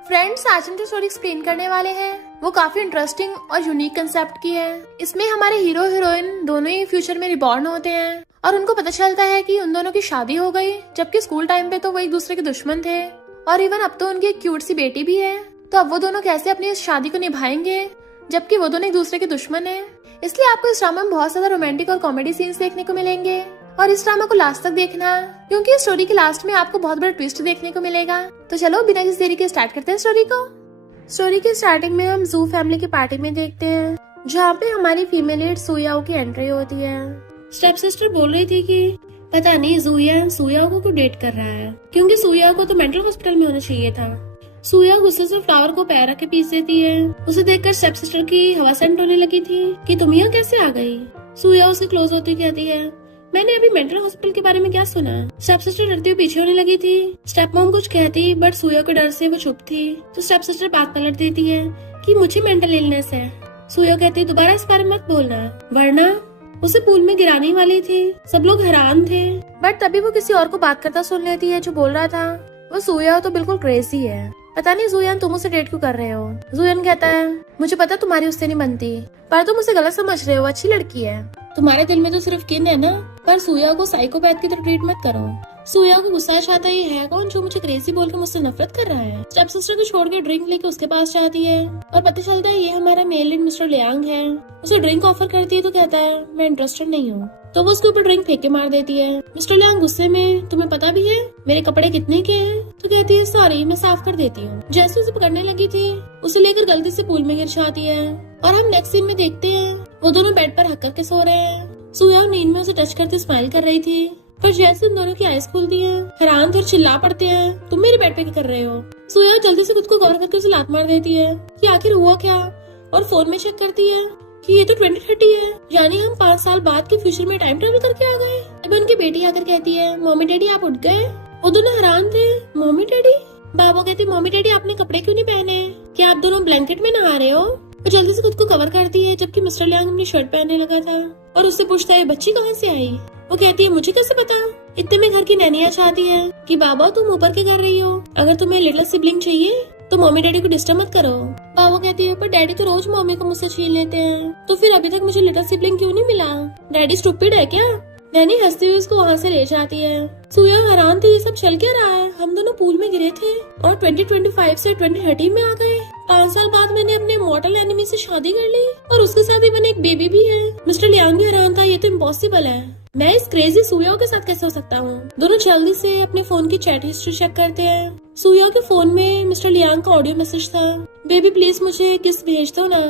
Friends, आज हम जो स्टोरी एक्सप्लेन करने वाले हैं वो काफी इंटरेस्टिंग और यूनिक कंसेप्ट की है। इसमें हमारे हीरो हीरोइन दोनों ही फ्यूचर में रिबॉर्न होते हैं और उनको पता चलता है कि उन दोनों की शादी हो गई, जबकि स्कूल टाइम पे तो वो एक दूसरे के दुश्मन थे और इवन अब तो उनकी एक क्यूट सी बेटी भी है। तो अब वो दोनों कैसे अपनी इस शादी को निभाएंगे जबकि वो दोनों एक दूसरे के दुश्मन है। इसलिए आपको इस ड्रामा में बहुत ज्यादा रोमांटिक और कॉमेडी सीन्स देखने को मिलेंगे और इस ड्रामा को लास्ट तक देखना, क्योंकि इस स्टोरी के लास्ट में आपको बहुत बड़ा ट्विस्ट देखने को मिलेगा। तो चलो बिना किसी देरी के स्टार्ट करते हैं स्टोरी को। स्टोरी की स्टार्टिंग में हम जू फैमिली की पार्टी में देखते हैं, जहाँ पे हमारी फीमेल लीड सुयाओ की एंट्री होती है। स्टेप सिस्टर बोल रही थी कि पता नहीं जूया सुयाओ को क्यों डेट कर रहा है, क्योंकि सुयाओ को तो मेंटल हॉस्पिटल में होना चाहिए था। सुया गुस्से से फ्लावर को पैर रख के पीस देती है। उसे देखकर स्टेप सिस्टर की हवा सेंट होने लगी थी कि तुम यहाँ कैसे आ गई। सुया उसके क्लोज होती कहती है, मैंने अभी मेंटल हॉस्पिटल के बारे में क्या सुना। स्टेप सिस्टर डरती हुई पीछे होने लगी थी। स्टेप मॉम कुछ कहती बट सुया के डर से वो चुप थी। तो स्टेप सिस्टर बात पलट देती है कि मुझे मेंटल इलनेस है। सुया कहती दोबारा इस बारे में मत बोलना, वरना उसे पूल में गिराने वाली थी। सब लोग हैरान थे बट तभी वो किसी और को बात करता सुन लेती है जो बोल रहा था वो सुया तो बिल्कुल क्रेजी है, पता नहीं जुयान तुम उसे डेट क्यों कर रहे हो। जुयान कहता है मुझे पता तुम्हारी उससे नहीं बनती, पर तुम उसे गलत समझ रहे हो, अच्छी लड़की है। तुम्हारे दिल में तो सिर्फ किन है ना, पर सुया को साइकोपैथ की तरह ट्रीट मत करो। सुया को गुस्सा चाहता है, ये है कौन जो मुझे क्रेजी बोल के मुझसे नफरत कर रहा है। स्टेप सिस्टर को छोड़ के ड्रिंक लेके उसके पास जाती है और पता चलता है ये हमारा मेल लीड मिस्टर लियांग है। उसे ड्रिंक ऑफर करती है तो कहता है मैं इंटरेस्टेड नहीं हूँ, तो वो उसके ऊपर ड्रिंक फेंक के मार देती है। मिस्टर लियांग गुस्से में तुम्हें पता भी है मेरे कपड़े कितने के हैं, तो कहती है सॉरी मैं साफ कर देती हूँ। जैसे उसे पकड़ने लगी थी उसे लेकर गलती से पूल में गिर जाती है और हम नेक्स्ट सीन में देखते हैं वो दोनों बेड पर हक करके सो रहे हैं। सुया नींद में उसे टच करते स्माइल कर रही थी, पर जैसे उन दोनों की आईज खुलती है हैरान थे चिल्ला पड़ते हैं तुम मेरे बेड पे क्या कर रहे हो। सुया जल्दी से खुद को कवर करके उसे लात मार देती है कि आखिर हुआ क्या, और फोन में चेक करती है कि ये तो 2030 है, यानी हम 5 साल बाद के फ्यूचर में टाइम ट्रेवल करके आ गए। अब उनकी बेटी आकर कहती है मम्मी डैडी आप उठ गए। वो दोनों हैरान थे, मम्मी डैडी। बाबा कहती मम्मी डैडी आपने कपड़े क्यों नहीं पहने, क्या आप दोनों ब्लैंकेट में नहा रहे हो। वो जल्दी से खुद को कवर करती है जबकि मिस्टर लियांग अपनी शर्ट पहनने लगा था और उससे पूछता है बच्ची कहाँ से आई। वो कहती है मुझे कैसे पता, इतने में घर की नैनिया चाहती है कि बाबा तुम ऊपर क्या कर रही हो, अगर तुम्हें लिटिल सिबलिंग चाहिए तो मम्मी डैडी को डिस्टर्ब मत करो। बाबा कहती है पर डैडी तो रोज मम्मी को मुझसे छीन लेते हैं, तो फिर अभी तक मुझे लिटिल सिबलिंग क्यों नहीं मिला, डैडी स्टूपिड है क्या। नैनी हंसती हुई उसको वहाँ से ले जाती है। सुया हैरान थी ये सब चल क्या रहा है, हम दोनों पूल में गिरे थे और 2025 से 2030 में आ गए। 5 साल बाद मैंने अपने मॉर्टल एनिमी से शादी कर ली और उसके साथ ही मैंने एक बेबी भी है। मिस्टर लियांग भी हैरान था, ये तो इम्पॉसिबल है, मैं इस क्रेजी सुया के साथ कैसे हो सकता हूँ। दोनों जल्दी से अपने फोन की चैट हिस्ट्री चेक करते हैं। सुया के फोन में मिस्टर लियांग का ऑडियो मैसेज था, बेबी प्लीज मुझे किस भेज दो ना।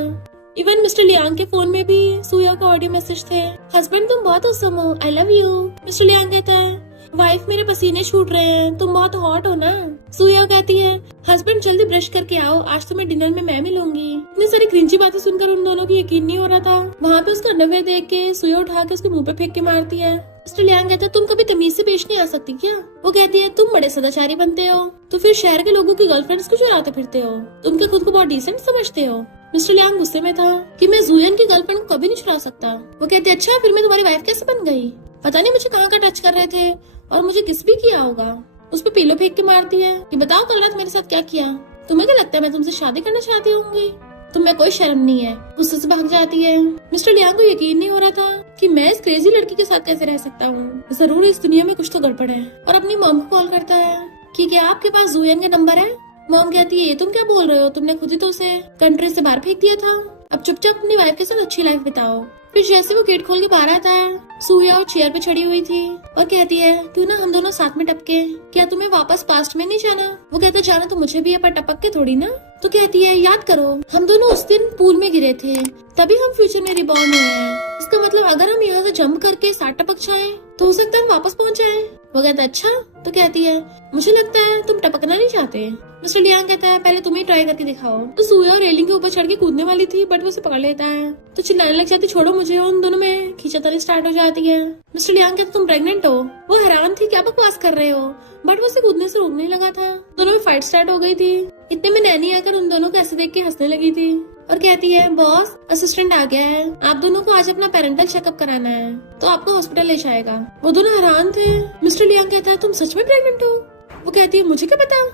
इवन मिस्टर लियांग के फोन में भी सुया का ऑडियो मैसेज थे, हस्बैंड तुम बहुत औसम हो, I love you. Mister Liang कहता है वाइफ मेरे पसीने छूट रहे हैं, तुम बहुत हॉट हो ना। सुया कहती है हस्बैंड जल्दी ब्रश करके आओ, आज तुम्हें डिनर में मैं मिलूंगी। इतनी सारी क्रिंजी बातें सुनकर उन दोनों को यकीन नहीं हो रहा था। वहाँ पे उसका अंडरवेयर देख के सुया उठा के उसके मुंह पे फेंक के मारती है। मिस्टर लियांग कहता है तुम कभी तमीज से पेश नहीं आ सकती क्या। वो कहती है तुम बड़े सदाचारी बनते हो, तो फिर शहर के लोगों की गर्लफ्रेंड्स को चुराते फिरते हो, तुम क्या खुद को बहुत डिसेंट समझते हो। मिस्टर लियांग गुस्से में था कि मैं जुयन की गर्लफ्रेंड को कभी नहीं चुरा सकता। वो कहते अच्छा फिर मैं तुम्हारी वाइफ कैसे बन गई, पता नहीं मुझे कहाँ का टच कर रहे थे और मुझे किस भी किया होगा। उस पे पिलो फेंक के मारती है कि बताओ कल रात मेरे साथ क्या किया, तुम्हें क्या लगता है मैं तुमसे शादी करना चाहती होंगी, तुम्हें कोई शर्म नहीं है। गुस्से से भाग जाती है। मिस्टर लियांग को यकीन नहीं हो रहा था कि मैं इस क्रेजी लड़की के साथ कैसे रह सकता हूँ, जरूर इस दुनिया में कुछ तो गड़बड़ है। और अपनी मॉम को कॉल करता है कि क्या आपके पास जुयन का नंबर है। मॉम कहती है ये तुम क्या बोल रहे हो, तुमने खुद ही तो उसे कंट्री से बाहर फेंक दिया था, अब चुपचाप अपनी वाइफ के साथ अच्छी लाइफ बिताओ। फिर जैसे वो गेट खोल के बाहर आता है सुया और चेयर पे चढ़ी हुई थी और कहती है क्यों ना हम दोनों साथ में टपके, क्या तुम्हें वापस पास्ट में नहीं जाना। वो कहता जाना तो मुझे भी है पर टपक के थोड़ी ना। तो कहती है याद करो हम दोनों उस दिन पूल में गिरे थे, तभी हम फ्यूचर में रिबॉर्न हुए हैं, इसका मतलब अगर हम यहाँ से जंप करके साथ टपक जाएं तो हो सकता है हम वापस पहुँच जाएं। वो कहता है अच्छा, तो कहती है मुझे लगता है तुम टपकना नहीं चाहते। मिस्टर लियांग कहता है पहले तुम ही ट्राई करके दिखाओ। तो सुया रेलिंग के ऊपर चढ़ के कूदने वाली थी बट वो उसे पकड़ लेता है, तो चिल्लाने लग जाती छोड़ो मुझे, और उन दोनों में खींचातानी स्टार्ट हो जाती है। मिस्टर लियांग कहता तुम प्रेग्नेंट हो। वो हैरान थी क्या बकवास कर रहे हो, बट वो उसे कूदने से रोकने लगा था। दोनों में फाइट स्टार्ट हो गई थी। इतने में नैनी आकर उन दोनों को ऐसे देख के हंसने लगी थी और कहती है बॉस असिस्टेंट आ गया है, आप दोनों को आज अपना पेरेंटल चेकअप कराना है, तो आपको हॉस्पिटल ले जाएगा। वो दोनों हैरान थे। मिस्टर लियांग कहता है तुम सच में प्रेग्नेंट हो। वो कहती है मुझे क्या पता।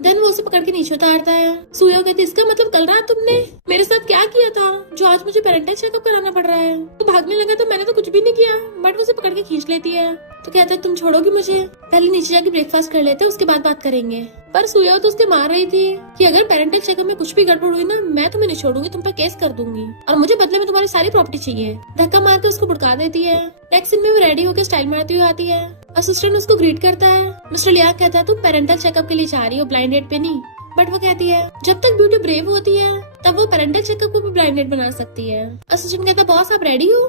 देन वो उसे पकड़ के नीचे उतारता है। सुयो कहती इसका मतलब कल रात तुमने मेरे साथ क्या किया था जो आज मुझे पेरेंटल चेकअप कराना पड़ रहा है। तो भागने लगा तो मैंने तो कुछ भी नहीं किया, बट वो उसे पकड़ के खींच लेती है। तो कहता है तुम छोड़ोगी मुझे, पहले नीचे जाके ब्रेकफास्ट कर लेते उसके बाद बात करेंगे। पर सुयो तो उसके मार रही थी कि अगर पेरेंटल चेकअप में कुछ भी गड़बड़ हुई ना, मैं तुम्हें नहीं छोड़ूंगी, तुम पर केस कर दूंगी और मुझे बदले में तुम्हारी सारी प्रॉपर्टी चाहिए। धक्का मार के उसको भड़का देती है। नेक्स्ट सीन में वो रेडी होकर स्टाइल मारती हुई आती है। असिस्टेंट उसको ग्रीट करता है। मिस्टर लियाक कहता है तुम पेरेंटल चेकअप के लिए जा रही हो, ब्लाइंड डेट पे नहीं। बट वो कहती है जब तक ब्यूटी ब्रेव होती है तब वो पेरेंटल चेकअप को भी ब्लाइंड डेट बना सकती है। असिस्टेंट कहता है बॉस आप रेडी हो?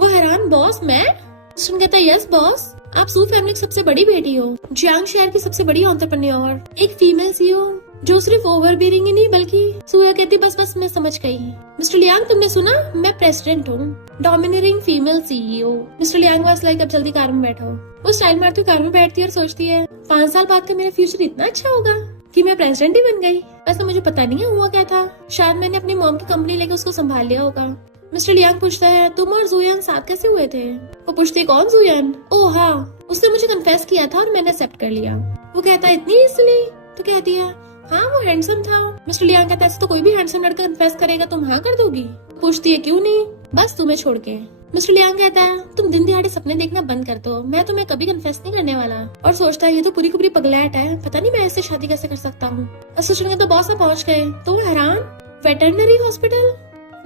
वो हैरान, बॉस मैं? असिस्टेंट कहता है यस बॉस, आप सू फैमिली की सबसे बड़ी बेटी हो, जियांग शहर की सबसे बड़ी एंटरप्रेन्योर, एक फीमेल सीईओ जो सिर्फ ओवर बीरिंग ही नहीं बल्कि। सुया कहती बस मैं समझ गई। मिस्टर लियांग तुमने सुना, मैं प्रेसिडेंट हूँ, dominating female CEO. Mister Liang was like अब जल्दी कार में बैठो। वो स्टाइल मारती हुई कार में बैठती है और सोचती है 5 साल बाद का मेरा फ्यूचर इतना अच्छा होगा कि मैं प्रेसिडेंट ही बन गई। वैसे मुझे पता नहीं है हुआ क्या था, शायद मैंने अपनी मॉम की कंपनी लेकर उसको संभाल लिया होगा। मिस्टर लियांग पूछता है तुम और जुयान साथ कैसे हुए थे? वो पूछती है कौन जुयान? ओह हाँ, उसने मुझे कन्फेस किया था और मैंने एक्सेप्ट कर लिया। वो कहता है इतनी इसलिए? तो कहती है हाँ वो हैंडसम था। मिस्टर लियांग कहता है ऐसे तो कोई भी हैंडसम लड़का कन्फेस करेगा, तुम हाँ कर दोगी? पूछती है क्यों नहीं, बस तुम्हें छोड़ के। मिस्टर लियांग कहता है तुम दिन दिहाड़े सपने देखना बंद कर दो, मैं तुम्हें कभी कन्फेस नहीं करने वाला। और सोचता है ये तो पूरी की पूरी पगलैट है, पता नहीं मैं इससे शादी कैसे कर सकता हूँ। असिस्टेंट कहता है बॉस आप पहुँच गए? तो वो हैरान, वेटरनरी हॉस्पिटल?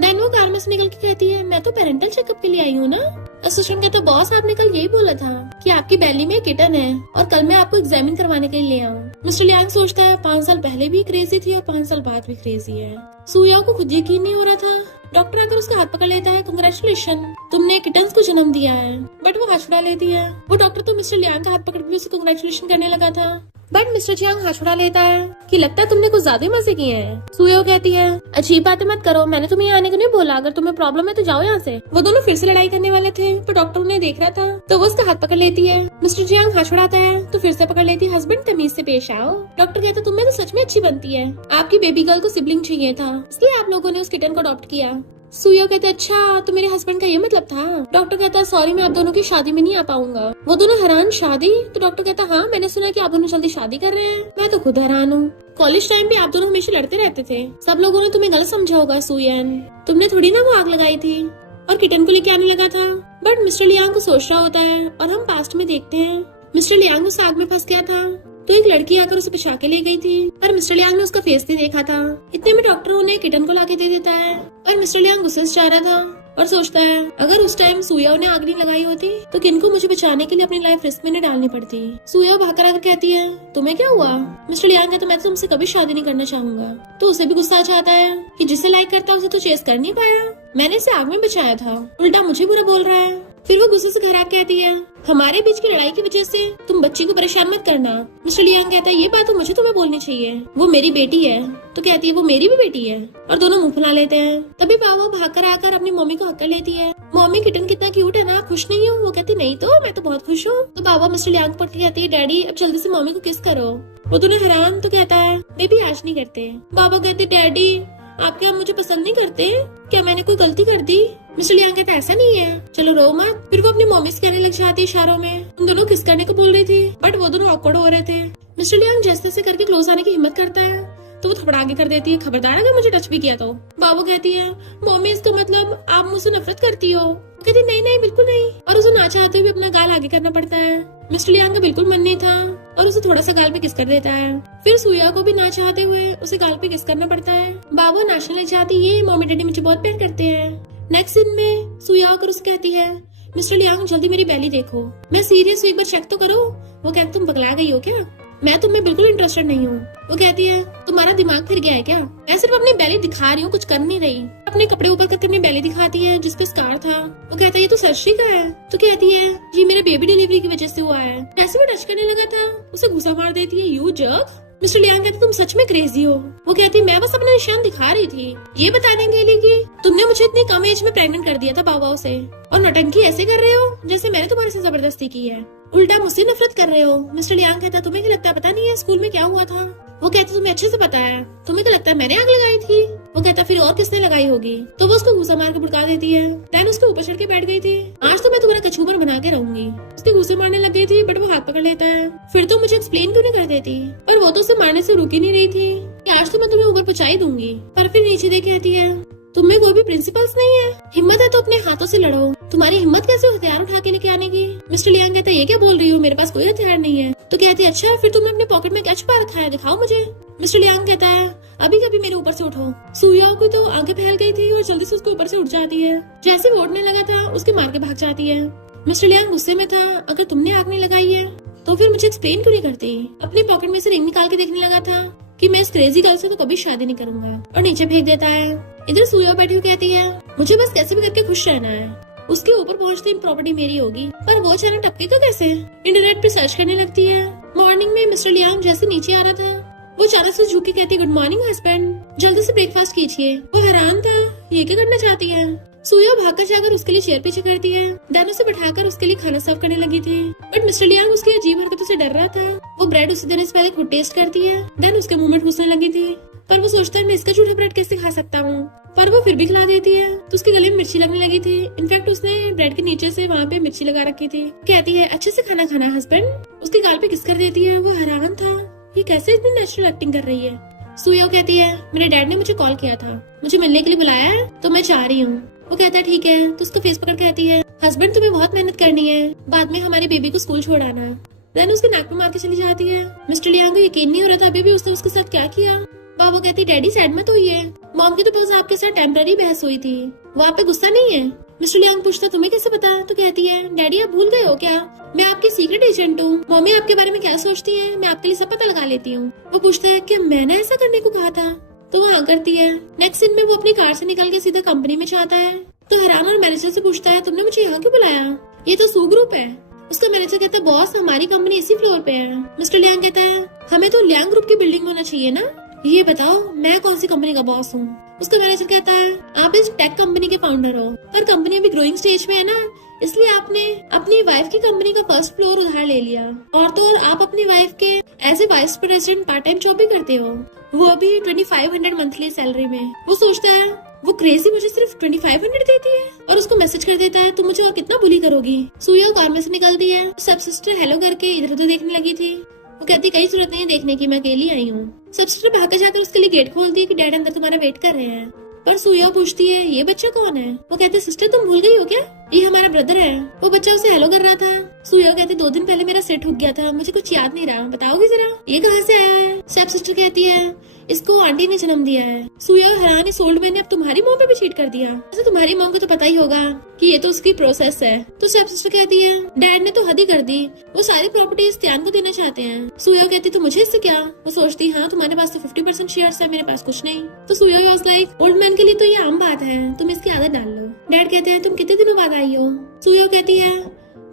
देन वो कार में से निकल के कहती है मैं तो पेरेंटल चेकअप के लिए आई हूँ ना। असिस्टेंट कहता है बॉस आपने कल यही बोला था कि आपकी बैली में किटन है और कल मैं आपको एग्जामिन करवाने के लिए ले आऊँ। मिस्टर लियांग सोचता है 5 साल पहले भी क्रेजी थी और 5 साल बाद भी क्रेजी है। सुया को खुद यकीन नहीं हो रहा था। डॉक्टर आकर उसका हाथ पकड़ लेता है, कंग्रेचुलेशन तुमने किटन्स को जन्म दिया है। बट वो हाथ छुड़ा लेती है। वो डॉक्टर तो मिस्टर लियांग का हाथ पकड़ के उसे कंग्रेचुलेशन करने लगा था, बट मिस्टर जियांग हाथ छुड़ा लेता है कि लगता है तुमने कुछ ज्यादा ही मजे किए हैं। सुयो कहती है अजीब बातें मत करो, मैंने तुम्हें आने को नहीं बोला, अगर तुम्हें प्रॉब्लम है तो जाओ यहाँ से। वो दोनों फिर से लड़ाई करने वाले थे पर डॉक्टर उन्हें देख रहा था तो वो उसका हाथ पकड़ लेती है। मिस्टर जियांग हाथ छुड़ाता है तो फिर से पकड़ लेती है, हस्बैंड तमीज से पेश आओ। डॉक्टर कहता तुम्हें तो सच में अच्छी बनती है, आपकी बेबी गर्ल को सिबलिंग चाहिए था इसलिए आप लोगों ने उस किटन को अडॉप्ट किया। सुयो कहते अच्छा तो मेरे हस्बैंड का ये मतलब था। डॉक्टर कहता है सॉरी मैं आप दोनों की शादी में नहीं आ पाऊंगा। वो दोनों हैरान, शादी? तो डॉक्टर कहता हाँ मैंने सुना कि आप दोनों जल्दी शादी कर रहे हैं। मैं तो खुद हैरान हूँ, कॉलेज टाइम पे आप दोनों हमेशा लड़ते रहते थे, सब लोगों ने तुम्हें गलत समझा होगा सुयन, तुमने थोड़ी ना वो आग लगाई थी और किटन को लेके आने लगा था। बट मिस्टर लियांग को सोच रहा होता है और हम पास्ट में देखते हैं मिस्टर लियांग उस आग में फंस गया था तो एक लड़की आकर उसे बचा के ले गई थी पर मिस्टर लियांग ने उसका फेस नहीं देखा था। इतने में डॉक्टर उन्हें किटन को लाके दे देता है और मिस्टर लियांग गुस्से से जा रहा था और सोचता है अगर उस टाइम सुया ने आग नहीं लगाई होती तो किनको मुझे बचाने के लिए अपनी लाइफ रिस्क में नहीं डालनी पड़ती। सुया भागकर आकर कहती है तुम्हें क्या हुआ? मिस्टर लियांग कहता मैं तो तुमसे कभी शादी नहीं करना चाहूंगा। तो उसे भी गुस्सा आ जाता है कि जिसे लाइक करता उसे तो चेस कर नहीं पाया, मैंने इसे आग में बचाया था, उल्टा मुझे बुरा बोल रहा है। फिर वो गुस्से से घर आके कहती है हमारे बीच की लड़ाई की वजह से तुम बच्ची को परेशान मत करना। मिस्टर लियांग कहता है ये बात तो मुझे तुम्हें बोलनी चाहिए, वो मेरी बेटी है। तो कहती है वो मेरी भी बेटी है और दोनों मुंह फुला लेते हैं। तभी बाबा भागकर आकर अपनी मम्मी को हक कर लेती है, मम्मी किटन कितना क्यूट है ना, खुश नहीं हो? वो कहती नहीं तो मैं तो बहुत खुश हूँ। तो बाबा मिस्टर लियांग पकड़ के कहती है डैडी अब जल्दी से मम्मी को किस करो। वो दोनों हैरान, तो कहता है मैं भी आज नहीं करते। बाबा कहते डैडी आप क्या मुझे पसंद नहीं करते, क्या मैंने कोई गलती कर दी? मिस्टर लियांग कहता ऐसा नहीं है, चलो रो मत। फिर वो अपनी मम्मी से कहने लग जाती है इशारों में, उन दोनों किस करने को बोल रही थी बट वो दोनों ऑकवर्ड हो रहे थे। मिस्टर लियांग जैसे तैसे करके क्लोज आने की हिम्मत करता है तो वो थपड़ा आगे कर देती है, खबरदार अगर मुझे टच भी किया तो। बाबू कहती है मम्मी इसका मतलब आप मुझसे नफरत करती हो? कहती नहीं नहीं बिल्कुल नहीं, और उसे ना चाहते हुए अपना गाल आगे करना पड़ता है। मिस्टर लियांग का बिल्कुल मन नहीं था और उसे थोड़ा सा गाल पे किस कर देता है। फिर सुया को भी ना चाहते हुए उसे गाल पे किस करना पड़ता है। बाबू नाचने लग जाती है, मम्मी डैडी मुझे बहुत प्यार करते हैं। नेक्स्ट सीन में सुया आकर उसे कहती है मिस्टर लियांग जल्दी मेरी बैली देखो, मैं सीरियस हूँ, एक बार चेक तो करो। वो कहती तुम पगला गई हो क्या, मैं तुम्हें बिल्कुल इंटरेस्टेड नहीं हूँ। वो कहती है तुम्हारा दिमाग फिर गया है क्या, मैं सिर्फ अपनी बैली दिखा रही हूँ, कुछ कर नहीं रही। अपने कपड़े ऊपर करके अपनी बैली दिखाती है जिसपे स्कार था। वो कहता है ये तो सर्जरी का है। तो कहती है ये मेरे बेबी डिलीवरी की वजह से हुआ है। ऐसे वो टच करने लगा था, उसे घुसा मार देती है, यू जर्क। मिस्टर लियांग कहते तुम सच में क्रेजी हो। वो कहती मैं बस अपना निशान दिखा रही थी, ये बताने के लिए कि तुमने मुझे इतनी कम एज में प्रेग्नेंट कर दिया था बाबा से, और नौटंकी ऐसे कर रहे हो जैसे मैंने तुम्हारे से जबरदस्ती की है। उल्टा मुझसे नफरत कर रहे हो। मिस्टर लियांग कहता तुम्हें क्या लगता है पता नहीं है स्कूल में क्या हुआ था? वो कहता तुम्हें अच्छे से पता है, तुम्हें क्या लगता है मैंने आग लगाई थी? वो कहता फिर और किसने लगाई होगी? तो वो उसको घूसा मार के भड़का देती है। दैन उसके ऊपर चढ़ के बैठ गई थी। आज तो मैं तुम्हारा कचूमर बना के रहूंगी। उसके घूसे मारने लग गई थी बट वो हाथ पकड़ लेता है। फिर तो मुझे एक्सप्लेन क्यों नहीं कर देती? पर वो तो उसे मारने से रुक ही नहीं रही थी कि आज तो मैं तुम्हें ऊपर पहुंचा ही दूंगी। पर फिर नीचे देख कहती है तुम्हें कोई भी प्रिंसिपल्स नहीं है? हिम्मत है तो अपने हाथों से लड़ो। तुम्हारी हिम्मत कैसे हथियार उठा के लेके आने की? मिस्टर लियांग कहता है ये क्या बोल रही हो, मेरे पास कोई हथियार नहीं है। तो कहती है अच्छा फिर तुमने अपने पॉकेट में क्या छुपा रखा है, दिखाओ मुझे। मिस्टर लियांग कहता है अभी कभी मेरे ऊपर से उठो। सुयाओ की तो आंखें फैल गई थी और जल्दी से उसके ऊपर से उठ जाती है। जैसे वो उठने लगा था उसके मार के भाग जाती है। मिस्टर लियांग गुस्से में था, अगर तुमने आग नहीं लगाई है तो फिर मुझे एक्सप्लेन क्यों नहीं करती? अपने पॉकेट में से रिंग निकाल के देखने लगा था कि मैं इस क्रेजी गर्ल से तो कभी शादी नहीं करूंगा और नीचे फेंक देता है। इधर सुया बैठी हुई कहती है मुझे बस कैसे भी करके खुश रहना है, उसके ऊपर पहुंचते ही प्रॉपर्टी मेरी होगी। पर वो अचानक टपकेगा कैसे? इंटरनेट पे सर्च करने लगती है। मॉर्निंग में मिस्टर लियांग जैसे नीचे आ रहा था वो अचानक से झुक के कहती गुड मॉर्निंग हस्बैंड, जल्दी से ब्रेकफास्ट कीजिए। वो हैरान था ये क्या करना चाहती है। सुया भागकर जाकर उसके लिए चेयर पीछे करती है। दैन उसे बिठाकर उसके लिए खाना सर्व करने लगी थी बट मिस्टर लियांग उसकी अजीब हरकतों से डर रहा था। वो ब्रेड उसे देने से पहले खुद टेस्ट करती है। दैन उसके मुंह में ठूसने लगी थी पर वो सोचता है मैं इसका झूठा ब्रेड कैसे खा सकता हूँ, पर वो फिर भी खिला देती है। तो उसके गले में मिर्ची लगने लगी थी। इनफैक्ट उसने ब्रेड के नीचे से वहाँ पे मिर्ची लगा रखी थी। कहती है अच्छे से खाना खाना हस्बैंड। उसके गाल पे किस कर देती है। वो हैरान था ये कैसे इतनी नेचुरल एक्टिंग कर रही है। सुयो कहती है मेरे डैड ने मुझे कॉल किया था, मुझे मिलने के लिए बुलाया है तो मैं चाह रही हूँ। वो कहता है ठीक है। तो उसका फेस पकड़ कहती है हस्बैंड तुम्हें बहुत मेहनत करनी है, बाद में हमारे बेबी को स्कूल छोड़ाना। देन उसके नाक पे मार के चली जाती है। मिस्टर लियांग को यकीन नहीं हो रहा था अभी भी उसने उसके साथ क्या किया। बाबा कहती डैडी सैड मत होइए, मॉम की तो बस आपके साथ टेम्पररी बहस हुई थी, वो आप पे गुस्सा नहीं है। मिस्टर लियांग पूछता तुम्हें कैसे पता? तो कहती है डैडी आप भूल गए हो क्या, मैं आपकी सीक्रेट एजेंट हूँ। मम्मी आपके बारे में क्या सोचती है मैं आपके लिए सब पता लगा लेती हूँ। वो पूछता है क्या मैंने ऐसा करने को कहा था? तो वो हाँ करती है। नेक्स्ट सीन में वो अपनी कार से निकल के सीधा कंपनी में जाता है। तो हैरान और मैनेजर से पूछता है तुमने मुझे यहाँ क्यों बुलाया, ये तो सू ग्रुप है। उसका मैनेजर कहता है बॉस हमारी कंपनी इसी फ्लोर पे है। मिस्टर लियांग कहता है हमें तो लियांग ग्रुप की बिल्डिंग होना चाहिए ना, ये बताओ मैं कौन सी कंपनी का बॉस हूँ। उसका मैनेजर कहता है आप इस टेक कंपनी के फाउंडर हो पर कंपनी अभी ग्रोइंग स्टेज में है ना, इसलिए आपने अपनी वाइफ की कंपनी का फर्स्ट फ्लोर उधार ले लिया। और तो और आप अपनी वाइफ के as a vice president part time job भी करते हो, वो अभी 2500 मंथली सैलरी में। वो सोचता है वो क्रेजी मुझे सिर्फ 2500 देती है और उसको मैसेज कर देता है तुम मुझे और कितना बुली करोगी। सुया कार में से निकलती है। सब सिस्टर हेलो करके इधर उधर देखने लगी थी। वो कहती कई जरूरत नहीं है देखने की, मैं अकेली आई हूँ। सब सिस्टर भागकर जाकर उसके लिए गेट खोलती है कि डैड अंदर तुम्हारा वेट कर रहे हैं। पर सुया पूछती है ये बच्चा कौन है? वो कहते सिस्टर तुम भूल गई हो क्या, ये हमारा ब्रदर है। वो बच्चा उसे हेलो कर रहा था। सुया कहती 2 दिन पहले मेरा सेट हो गया था, मुझे कुछ याद नहीं रहा, बताओगी जरा ये कहाँ से आया है? सब सिस्टर कहती है इसको आंटी ने जन्म दिया है। सुया हैरान इस ओल्ड मैन ने अब तुम्हारी मॉम पे भी चीट कर दिया। वैसे तुम्हारी मॉम को तो पता ही होगा कि ये तो उसकी प्रोसेस है। तो स्टेप सिस्टर कहती है डैड ने तो हद ही कर दी, वो सारी प्रॉपर्टी त्यान को देना चाहते हैं। सुया कहती तो मुझे इससे क्या? वो सोचती हाँ तुम्हारे पास तो 50% शेयर्स है, मेरे पास कुछ नहीं। तो सुया वाज लाइक ओल्ड मैन के लिए तो ये आम बात है, तुम इसकी आदत डाल लो। डैड कहते हैं तुम कितने दिनों बाद आई हो? सुया कहती है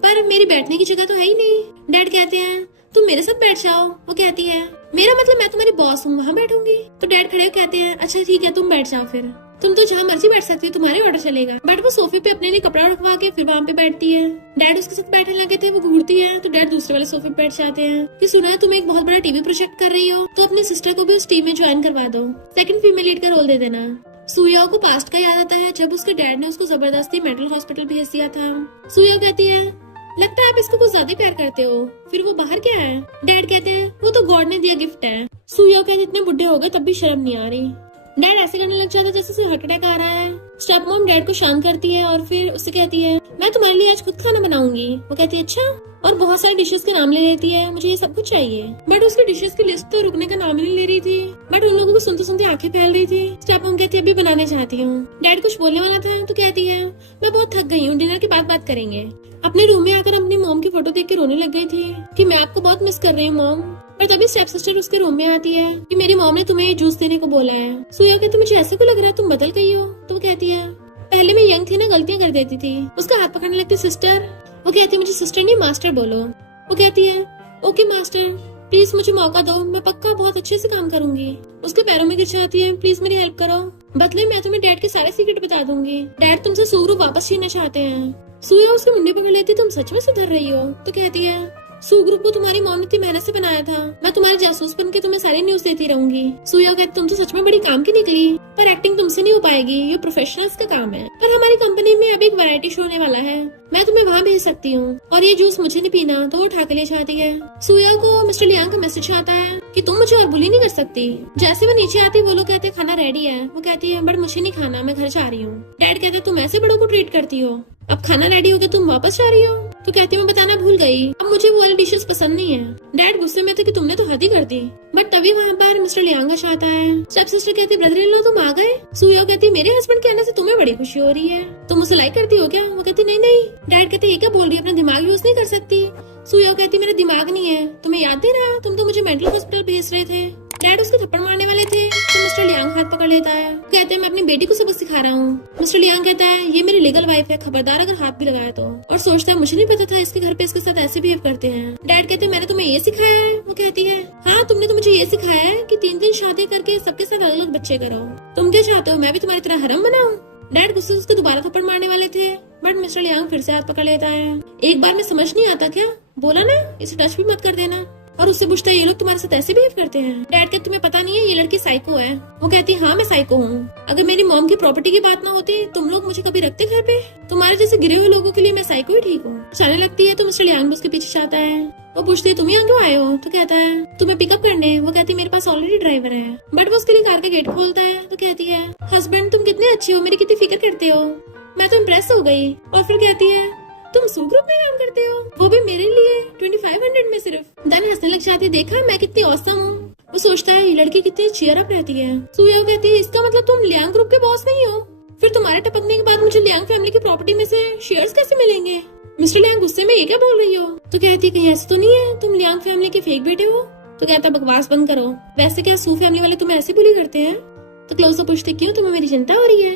पर मेरी बैठने की जगह तो है ही नहीं। डैड कहते हैं तुम मेरे साथ बैठ जाओ। वो कहती है मेरा मतलब मैं तुम्हारी बॉस हूँ, वहाँ बैठूंगी। तो डैड खड़े कहते हैं अच्छा ठीक है तुम बैठ जाओ, फिर तुम तो जहाँ मर्जी बैठ सकती हो, तुम्हारे ऑर्डर चलेगा। बट वो सोफे पे अपने लिए कपड़ा रखवा के फिर वहाँ पे बैठती है। डैड उसके साथ बैठने लगे थे, वो घूरती है तो डैड दूसरे वाले सोफे पे बैठ जाते हैं कि सुना है तुम एक बहुत बड़ा टीवी प्रोजेक्ट कर रही हो तो अपनी सिस्टर को भी उस टीम में ज्वाइन करवा दो, सेकंड फीमेल लीड का रोल दे देना। सुया को पास्ट का याद आता है जब उसके डैड ने उसको जबरदस्ती मेंटल हॉस्पिटल भेज दिया था। सुया कहती है लगता है आप इसको कुछ ज्यादा प्यार करते हो, फिर वो बाहर क्या है? डैड कहते हैं वो तो गॉड ने दिया गिफ्ट है। सुया कहते इतने बुढ़े हो गए तब भी शर्म नहीं आ रही। डैड ऐसे करने लग जाता जैसे उसे हार्ट अटैक आ रहा है। स्टेप मॉम डैड को शांत करती है और फिर उससे कहती है मैं तुम्हारे लिए आज खुद खाना बनाऊंगी। वो कहती है अच्छा, और बहुत सारे डिशेस के नाम ले लेती है, मुझे ये सब कुछ चाहिए। बट उसकी डिशेस की लिस्ट तो रुकने का नाम ही नहीं ले रही थी। बट उन लोगों को सुनते सुनते आंखें फैल रही थी। स्टेप मॉम कहती है अभी बनाने चाहती हूँ। डैड कुछ बोलने वाला था तो कहती है मैं बहुत थक गई हूँ, डिनर की बात करेंगे। अपने रूम में आकर अपनी मॉम की फोटो देख के रोने लग गई थी कि मैं आपको बहुत मिस कर रही हूँ मॉम। पर तभी स्टेप सिस्टर उसके रूम में आती है कि मेरी मॉम ने तुम्हें जूस देने को बोला है। सुया कहती मुझे ऐसे को लग रहा है तुम बदल गई हो। तो वो कहती है पहले मैं यंग थी ना, गलतियां कर देती थी। उसका हाथ पकड़ने लगती सिस्टर। वो कहती है मुझे सिस्टर नहीं मास्टर बोलो। वो कहती है ओके मास्टर, प्लीज मुझे मौका दो, मैं पक्का बहुत अच्छे से काम करूंगी। उसके पैरों में गिर जाती है प्लीज मेरी हेल्प करो, बदले मैं तुम्हें डैड के सारे सीक्रेट बता दूंगी। डैड तुमसे सुग्रुप वापस छीनना चाहते हैं। सुया उसके मुंडे पकड़ लेती, तुम सच में सुधर रही हो? तो कहती है सू ग्रुप को तुम्हारी मॉम ने इतनी मेहनत से बनाया था, मैं तुम्हारे जासूस बन के तुम्हें सारी न्यूज देती रहूंगी। सुया कहती तुम तो सच में बड़ी काम की निकली, पर एक्टिंग तुमसे नहीं हो पाएगी, ये प्रोफेशनल्स का काम है। पर हमारी कंपनी में अभी एक वैरायटी शो होने वाला है, मैं तुम्हें वहाँ भेज सकती हूँ, और ये जूस मुझे नहीं पीना तो वो उठा के ले जाती है। सुया को मिस्टर लियांग का मैसेज आता है कि तुम मुझे और बुली नहीं कर सकती। जैसे वो नीचे आती वो लोग कहते खाना रेडी है, वो कहती है बट मुझे नहीं खाना, मैं घर जा रही हूँ। डैड कहते तुम ऐसे बड़ों को ट्रीट करती हो, अब खाना रेडी हो गया तुम वापस जा रही हो? तो कहती मैं बताना भूल गई, अब मुझे वो वाली डिशेस पसंद नहीं है। डैड गुस्से में थे कि तुमने तो हद ही कर दी। बट तभी वहाँ पर मिस्टर लियांग आता है। स्टेप सिस्टर कहती ब्रदर इन लॉ तुम आ गए। सुया कहती मेरे हस्बैंड के आने से तुम्हें बड़ी खुशी हो रही है, तुम मुझे लाइक करती हो क्या? वो कहती नहीं नहीं। डैड कहते ये क्या बोल रही है, अपना दिमाग यूज नहीं कर सकती। सुया कहती मेरा दिमाग नहीं है, तुम्हें याद नहीं रहा तुम तो मुझे मेंटल हॉस्पिटल भेज रहे थे। डैड उसके थप्पड़ मारने वाले थे तो मिस्टर लियांग हाथ पकड़ लेता है, कहते हैं मैं अपनी बेटी को सबक सिखा रहा हूँ। मिस्टर लियांग कहता है ये मेरी लीगल वाइफ है, खबरदार अगर हाथ भी लगाया तो। और सोचता है मुझे नहीं पता था इसके घर पे इसके साथ ऐसे बिहेव करते हैं। डैड कहते हैं मैंने तुम्हें ये सिखाया है? वो कहती है हाँ तुमने तो मुझे ये सिखाया है कि 3 शादी करके सबके साथ अलग अलग बच्चे करो। तुम क्या चाहते हो, मैं भी तुम्हारी तरह हरम बनाऊं? डैड गुस्से से उसको दोबारा थप्पड़ मारने वाले थे, बट मिस्टर लियांग फिर से हाथ पकड़ लेता है। एक बार में समझ नहीं आता क्या, बोला ना इसे टच भी मत कर देना। और उससे पूछता है ये लोग तुम्हारे साथ ऐसे बिहेव करते हैं? डैड कहते तुम्हें पता नहीं है ये लड़की साइको है। वो कहती हाँ मैं साइको हूँ, अगर मेरी मॉम की प्रॉपर्टी की बात ना होती तुम लोग मुझे कभी रखते घर पे? तुम्हारे जैसे गिरे हुए लोगों के लिए मैं साइको ही ठीक हूँ। चलने लगती है तो मिस्टर लियांग उसके पीछे चाहता है। वो पूछती है तुम यहाँ क्यों आए हो? तो कहता है तुम्हें पिकअप करने। वो कहती है मेरे पास ऑलरेडी ड्राइवर है। बट वो उसके लिए कार का गेट खोलता है तो कहती है हस्बैंड तुम कितने अच्छे हो, मेरी कितनी फिक्र करते हो, मैं तो इम्प्रेस हो गई। और फिर कहती है तुम सू ग्रुप में काम करते हो, वो भी मेरे लिए 2500 में सिर्फ। दानी हंसने लग जाती है, देखा मैं कितनी औसम हूँ। वो सोचता है ये लड़की कितनी चीयर अप रहती है। सुया कहती है इसका मतलब तुम लियांग ग्रुप के बॉस नहीं हो, फिर तुम्हारे टपकने के बाद मुझे लियांग फैमिली की प्रॉपर्टी में से शेयर्स कैसे मिलेंगे? मिस्टर लियांग गुस्से में ये क्या बोल रही हो? तो कहती कहीं ऐसा तो नहीं है तुम लियांग फैमिली के फेक बेटे हो? तो कहता बकवास बंद करो, वैसे क्या सू फैमिली वाले तुम्हें ऐसे बुली करते हैं? तो क्लोज पूछते क्यों, तुम्हें मेरी चिंता हो रही है?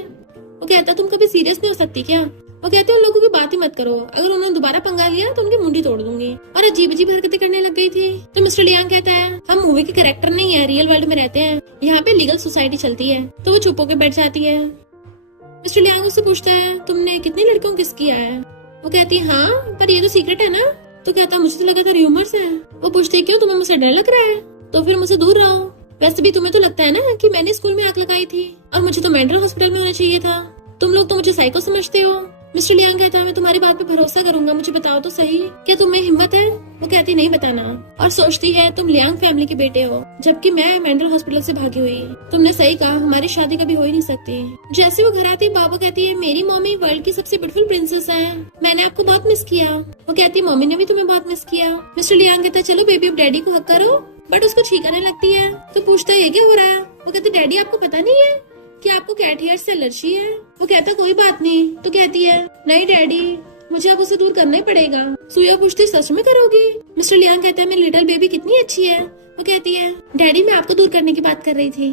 वो कहता तुम कभी सीरियस नहीं हो सकती क्या? वो कहते हैं उन लोगों की बात ही मत करो, अगर उन्होंने दोबारा पंगा लिया तो उनकी मुंडी तोड़ दूंगी। और अजीब अजीब हरकतें करने लग गई थी। तो मिस्टर लियांग कहता है हम मूवी के कैरेक्टर नहीं है, रियल वर्ल्ड में रहते हैं, यहाँ पे लीगल सोसाइटी चलती है। तो वो चुप होकर बैठ जाती है। मिस्टर लियांग उससे पूछता है तुमने कितनी लड़कियों को किस किया है? वो कहती है हाँ पर ये तो सीक्रेट है ना। तो कहता मुझे तो लगा था र्यूमर्स है। वो पूछती क्यों, तुम्हें मुझसे डर लग रहा है? तो फिर मुझसे दूर रहो, वैसे भी तुम्हें तो लगता है ना कि मैंने स्कूल में आग लगाई थी और मुझे तो मेंटल हॉस्पिटल में होना चाहिए था, तुम लोग तो मुझे साइको समझते हो। मिस्टर लियांग कहता है मैं तुम्हारी बात पे भरोसा करूंगा, मुझे बताओ तो सही क्या तुम्हें हिम्मत है? वो कहती नहीं बताना, और सोचती है तुम लियांग फैमिली के बेटे हो जबकि मैं मेंटल हॉस्पिटल से भागी हुई। तुमने सही कहा, हमारी शादी कभी हो ही नहीं सकती। जैसे वो घर आती है बाबा कहती है मेरी मम्मी वर्ल्ड की सबसे ब्यूटीफुल प्रिंसेस है, मैंने आपको बहुत मिस किया। वो कहती है मम्मी ने भी तुम्हें बहुत मिस किया। मिस्टर लियांग कहता है चलो बेबी अब डैडी को हक करो, बट उसको छींकने लगती है। तो पूछता है ये क्या हो रहा है? वो कहते डैडी आपको पता नहीं है कि आपको कैट हेयर से एलर्जी है? वो कहता कोई बात नहीं। तो कहती है नहीं डैडी मुझे अब उसे दूर करना ही पड़ेगा। सुया पूछती सच में करोगी? मिस्टर लियांग कहता है मेरी लिटिल बेबी कितनी अच्छी है। वो कहती है डैडी मैं आपको दूर करने की बात कर रही थी,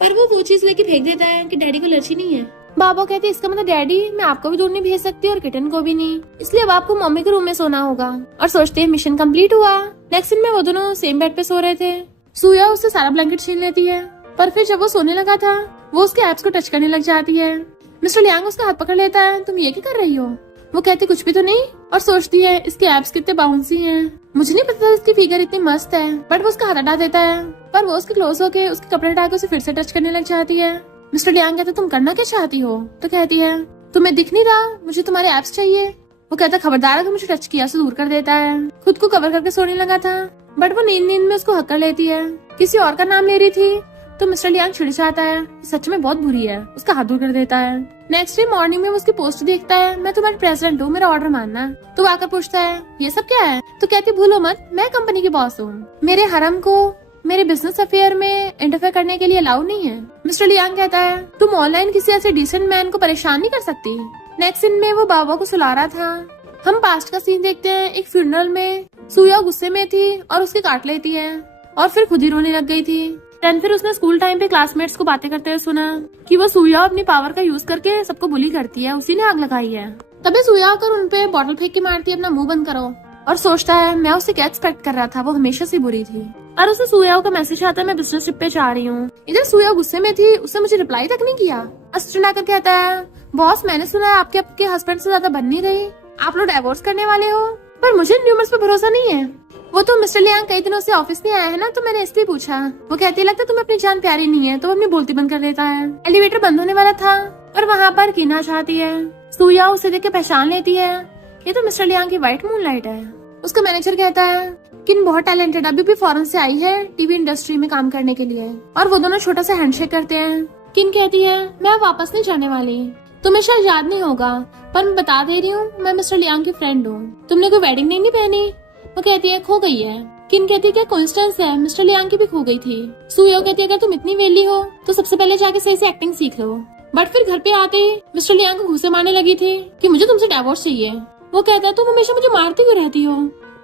पर वो चीज लेके फेंक देता है कि डैडी को एलर्जी नहीं है। बाबा कहते इसका मतलब डैडी मैं आपको भी दूर नहीं भेज सकती और किटन को भी नहीं, इसलिए अब आपको मम्मी के रूम में सोना होगा। और सोचते हैं मिशन कंप्लीट हुआ। नेक्स्ट सीन में वो दोनों सेम बेड पे सो रहे थे। सुया उससे सारा ब्लैंकेट छीन लेती है, पर फिर जब वो सोने लगा था वो उसके एब्स को टच करने लग जाती है। मिस्टर लियांग उसका हाथ पकड़ लेता है, तुम ये क्या कर रही हो? वो कहती कुछ भी तो नहीं, और सोचती है इसके एब्स कितने बाउंसी हैं, मुझे नहीं पता था इसकी फिगर इतनी मस्त है। बट वो उसका हाथ हटा देता है, पर वो उसके क्लोज होके उसके कपड़े हटा के उसे फिर से टच करने लग जाती है। मिस्टर लियांग कहता तुम करना क्या चाहती हो? तो कहती है तुम्हें दिख नहीं रहा, मुझे तुम्हारे एब्स चाहिए। वो कहता खबरदार अगर मुझे टच किया तो दूर कर देता है। खुद को कवर करके सोने लगा था, बट वो नींद में उसको हक कर लेती है। किसी और का नाम ले रही थी तो मिस्टर लियांग छिड़ जाता है, सच में बहुत बुरी है, उसका हाथ दूर कर देता है। नेक्स्ट डे मॉर्निंग में वो उसकी पोस्ट देखता है, मैं तुम्हारी प्रेसिडेंट हूँ, मेरा ऑर्डर मानना। तो आकर पूछता है ये सब क्या है? तो कहती भूलो मत मैं कंपनी की बॉस हूँ, मेरे हरम को मेरे बिजनेस अफेयर में इंटरफेयर करने के लिए अलाउ नहीं है। मिस्टर लियांग कहता है तुम ऑनलाइन किसी ऐसे डिसेंट मैन को परेशान नहीं कर सकती। नेक्स्ट सीन में वो बाबा को सुला रहा था। हम पास्ट का सीन देखते हैं, एक फ्यूनरल में सुया गुस्से में थी और उसके काट लेती है और फिर खुद ही रोने लग गई थी। फिर उसने स्कूल टाइम पे क्लासमेट्स को बातें करते हुए सुना कि वो सुया अपनी पावर का यूज करके सबको बुली करती है, उसी ने आग लगाई है। तभी सुया आकर उनपे बॉटल फेंक के मारती है, अपना मुंह बंद करो, और सोचता है मैं उसे क्या एक्सपेक्ट कर रहा था, वो हमेशा से बुरी थी। और उसे सुया का मैसेज आता है मैं बिजनेस ट्रिप पे जा रही हूँ। इधर सुया गुस्से में थी, उसने मुझे रिप्लाई तक नहीं किया। असिस्टेंट आकर कहता है बॉस मैंने सुना है आपके हस्बैंड से ज्यादा बन नहीं रही। आप लोग डाइवोर्स करने वाले हो। पर मुझे न्यूमर्स पे भरोसा नहीं है। वो तो मिस्टर लियांग कई दिनों से ऑफिस नहीं आया है ना, तो मैंने इसलिए पूछा। वो कहती लगता तुम्हें अपनी जान प्यारी नहीं है, तो वो अपनी बोलती बंद कर देता है। एलिवेटर बंद होने वाला था और वहाँ पर कीना चाहती है। सूया उसे देख के पहचान लेती है, ये तो मिस्टर लियांग की व्हाइट मूनलाइट है। उसका मैनेजर कहता है किन बहुत टैलेंटेड, अभी भी फॉरेन से आई है टीवी इंडस्ट्री में काम करने के लिए। और वो दोनों छोटा सा हैंडशेक करते हैं। किन कहती है मैं वापस नहीं जाने वाली, तुम्हें शायद याद नहीं होगा पर मैं बता दे रही हूँ, मैं मिस्टर लियांग की फ्रेंड हूँ। तुमने कोई वेडिंग रिंग नहीं पहनी। वो कहती है खो गई है। किन कहती है क्या कोइंसिडेंस है, मिस्टर लियांग की भी खो गई थी। सुयो कहती है अगर तुम इतनी वेली हो तो सबसे पहले जाके सही से एक्टिंग सीख लो। बट फिर घर पे आते ही मिस्टर लियांग को घूंसे मारने लगी थी कि मुझे तुमसे डिवोर्स चाहिए। वो कहता है तुम हमेशा मुझे मारती क्यों रहती हो।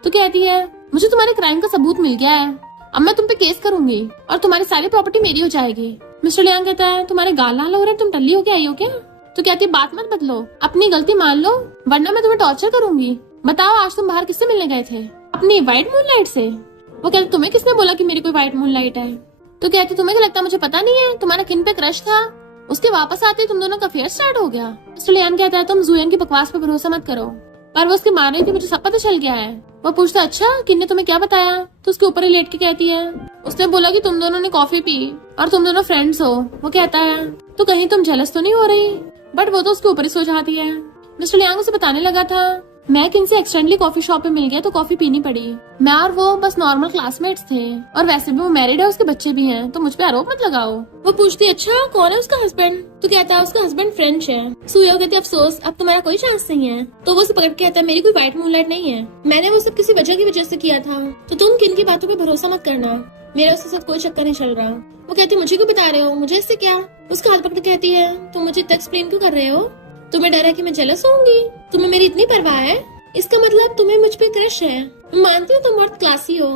तो कहती है मुझे तुम्हारे क्राइम का सबूत मिल गया है, अब मैं तुम पे केस करूंगी और तुम्हारी सारी प्रॉपर्टी मेरी हो जाएगी। मिस्टर लियांग कहता है तुम्हारे गाल लाल हो रहे, तुम टल्ली होके आई हो क्या। तो कहती है बात मत बदलो, अपनी गलती मान लो वरना मैं तुम्हें टॉर्चर करूंगी। बताओ आज तुम बाहर किससे मिलने गए थे, अपनी व्हाइट मूनलाइट से। वो कहती तुम्हें किसने बोला कि मेरी कोई व्हाइट मूनलाइट है। तो कहती तुम्हें क्या लगता मुझे पता नहीं है, तुम्हारा किन पे क्रश था, उसके वापस आते तुम दोनों का अफेयर स्टार्ट हो गया। मिस्टर लियांग कहता है तुम जुयन की बकवास पे भरोसा मत करो, पर वो उसके मारने की मुझे सब पता चल गया है। वो पूछता अच्छा किन ने तुम्हें क्या बताया। तो उसके ऊपर ही लेट के कहती है उसने बोला कि तुम दोनों ने कॉफी पी और तुम दोनों फ्रेंड्स हो। वो कहता है तो कहीं तुम जेलस तो नहीं हो रही, बट वो तो उसके ऊपर ही सो जाती है। मिस्टर लियांग उसे बताने लगा था मैं किन से एक्सटेंडली कॉफी शॉप पे मिल गया तो कॉफी पीनी पड़ी। मैं और वो बस नॉर्मल क्लासमेट्स थे और वैसे भी वो मैरिड है, उसके बच्चे भी हैं, तो मुझ पे आरोप मत लगाओ। वो पूछती अच्छा कौन है उसका हस्बैंड। तो कहता है उसका हस्बैंड फ्रेंच है। सुयो कहती है अफसोस अब तुम्हारा कोई चांस नहीं है। तो वो उसे पकड़ के कहता है मेरी कोई व्हाइट मूनलाइट नहीं है, मैंने वो सब किसी वजह की वजह से किया था, तो तुम किन की बातों पे भरोसा मत करना, मेरा उसके साथ कोई चक्कर नहीं चल रहा। वो कहती मुझे क्यों बता रहे हो, मुझे इससे क्या। उसका हाथ पकड़ कहती है तुम मुझे इतना एक्सप्लेन क्यों कर रहे हो, तुम्हें डर है कि मैं जेलस होंगी, तुम्हें मेरी इतनी परवाह है, इसका मतलब तुम्हें मुझ पे क्रश है। मैं मानती हूँ तुम बहुत क्लासी हो।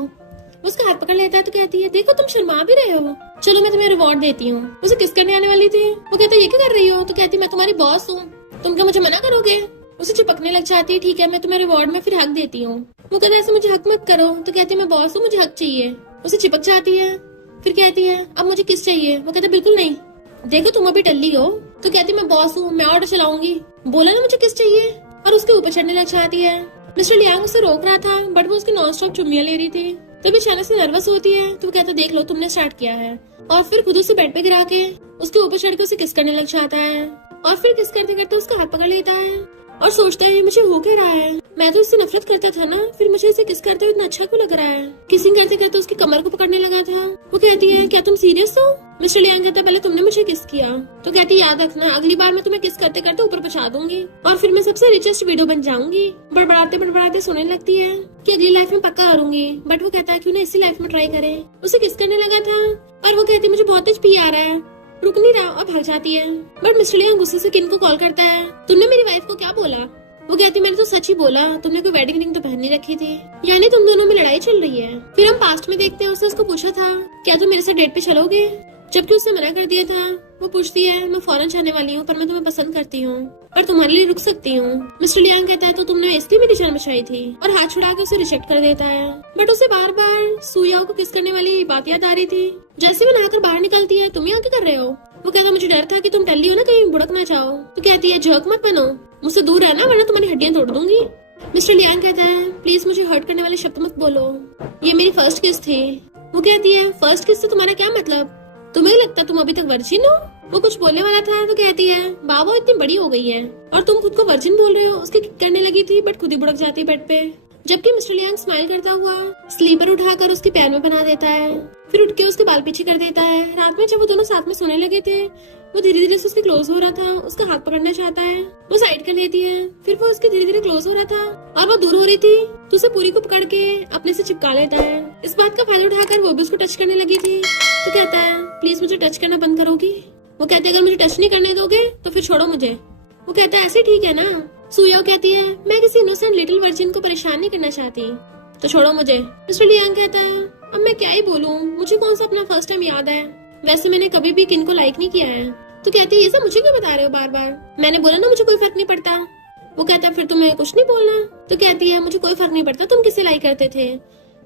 उसका हाथ पकड़ लेता है तो कहती है देखो तुम शर्मा भी रहे हो, चलो मैं तुम्हें रिवॉर्ड देती हूँ। उसे किस करने आने वाली थी। वो कहता है ये क्या कर रही हो। तो कहती मैं तुम्हारी बॉस हूँ, तुम क्या मुझे मना करोगे। उसे चिपकने लग जाती है ठीक है मैं तुम्हें रिवॉर्ड में फिर हक देती हूँ। वो कहता है ऐसे मुझे हक मत करो। तो कहती है मैं बॉस हूँ मुझे हक चाहिए। उसे चिपक जाती है फिर कहती है अब मुझे किस चाहिए। वो कहता है बिल्कुल नहीं, देखो तुम अभी टल्ली हो। तो कहती मैं बॉस हूँ मैं ऑर्डर चलाऊंगी, बोला ना मुझे किस चाहिए, और उसके ऊपर चढ़ने लग जाती है। मिस्टर लियांग उसे रोक रहा था बट वो उसकी नॉन स्टॉप चुम्मियां ले रही थी। तभी अचानक से नर्वस होती है तो वो कहता देख लो तुमने स्टार्ट किया है, और फिर खुद उसे बेड पे गिरा के उसके ऊपर चढ़ के उसे किस करने लग जाता है। और फिर किस करते करते उसका हाथ पकड़ लेता है और सोचता है ये मुझे हो क्या रहा है, मैं तो इससे नफरत करता था ना, फिर मुझे इसे किस करते हुए इतना अच्छा क्यों लग रहा है। किसिंग करते करते उसकी कमर को पकड़ने लगा था। वो कहती है क्या तुम सीरियस हो। मिस्टर लियांग कहता है पहले तुमने मुझे किस किया। तो कहती है याद रखना अगली बार मैं तुम्हें किस करते करते ऊपर पहुंचा दूंगी और फिर मैं सबसे रिचेस्ट वीडियो बन जाऊंगी। बड़बड़ाते सोने लगती है कि अगली लाइफ में पक्का करूंगी, बट वो कहता है क्यों ना इसी लाइफ में ट्राई करे। उसे किस करने लगा था पर वो कहती मुझे बहुत तेज पी आ रहा है, रुक नहीं रहा और भाग जाती है। बट मिस्टर लियांग गुस्से से किन को कॉल करता है तुमने मेरी वाइफ को क्या बोला। वो कहती मैंने तो सच ही बोला, तुमने कोई वेडिंग रिंग तो पहननी रखी थी, यानी तुम दोनों में लड़ाई चल रही है। फिर हम पास्ट में देखते हैं उसने उसको पूछा था क्या तुम मेरे साथ डेट पे चलोगे, जबकि उसने मना कर दिया था। वो पूछती है मैं फॉरेन जाने वाली हूँ पर मैं तुम्हें पसंद करती हूँ पर तुम्हारे लिए रुक सकती हूँ। मिस्टर लियांग कहता है तो तुमने इसलिए मेरी जान बचाई थी और हाथ छुड़ा के उसे रिजेक्ट कर देता है। बट उसे बार बार सुयाओ को किस करने वाली बात याद आ रही थी। जैसे वो नहाकर बाहर निकलती है तुम यहाँ क्या कर रहे हो। वो कहता मुझे डर था कि तुम टल्ली हो ना कहीं बुड़क ना जाओ। तो कहती है जर्क मत बनो, मुझसे दूर रहना वरना तुम्हारी हड्डियां तोड़ दूंगी। मिस्टर लियांग कहता है प्लीज मुझे हर्ट करने वाले शब्द मत बोलो, ये मेरी फर्स्ट किस थी। वो कहती है फर्स्ट किस से तुम्हारा क्या मतलब, तुम्हें लगता तुम अभी तक वर्जिन हो। वो कुछ बोलने वाला था तो कहती है बाबा इतनी बड़ी हो गई है और तुम खुद को वर्जिन बोल रहे हो। उसके किक करने लगी थी बट खुद ही बुड़क जाती बेड पे, जबकि मिस्टर लियांग स्माइल करता हुआ स्लीपर उठाकर उसके पैर में बना देता है, फिर उठ के उसके बाल पीछे कर देता है। रात में जब वो दोनों साथ में सोने लगे थे वो धीरे धीरे से उसके क्लोज हो रहा था, उसका हाथ पकड़ना चाहता है, वो साइड कर लेती है, फिर वो उसके धीरे धीरे क्लोज हो रहा था और वो दूर हो रही थी तो उसे पूरी को पकड़ के अपने से चिपका लेता है। इस बात का फायदा उठाकर वो भी उसको टच करने लगी थी। तो कहता है प्लीज मुझे टच करना बंद करोगी। वो कहते अगर मुझे टच नहीं करने दोगे तो फिर छोड़ो मुझे। वो कहता है ऐसे ठीक है ना। सुयाओ कहती है मैं किसी इनोसेंट लिटिल वर्जिन को परेशान नहीं करना चाहती तो छोड़ो मुझे। मिस्टर लियांग कहता है अब मैं क्या ही बोलूं, मुझे कौन सा अपना फर्स्ट टाइम याद है, वैसे मैंने कभी भी किन को लाइक नहीं किया है। तो कहती है ये सब मुझे क्यों बता रहे हो बार बार, मैंने बोला ना मुझे कोई फर्क नहीं पड़ता। वो कहता है फिर तुम्हें कुछ नहीं बोलना। तो कहती है मुझे कोई फर्क नहीं पड़ता तुम किसे लाइक करते थे,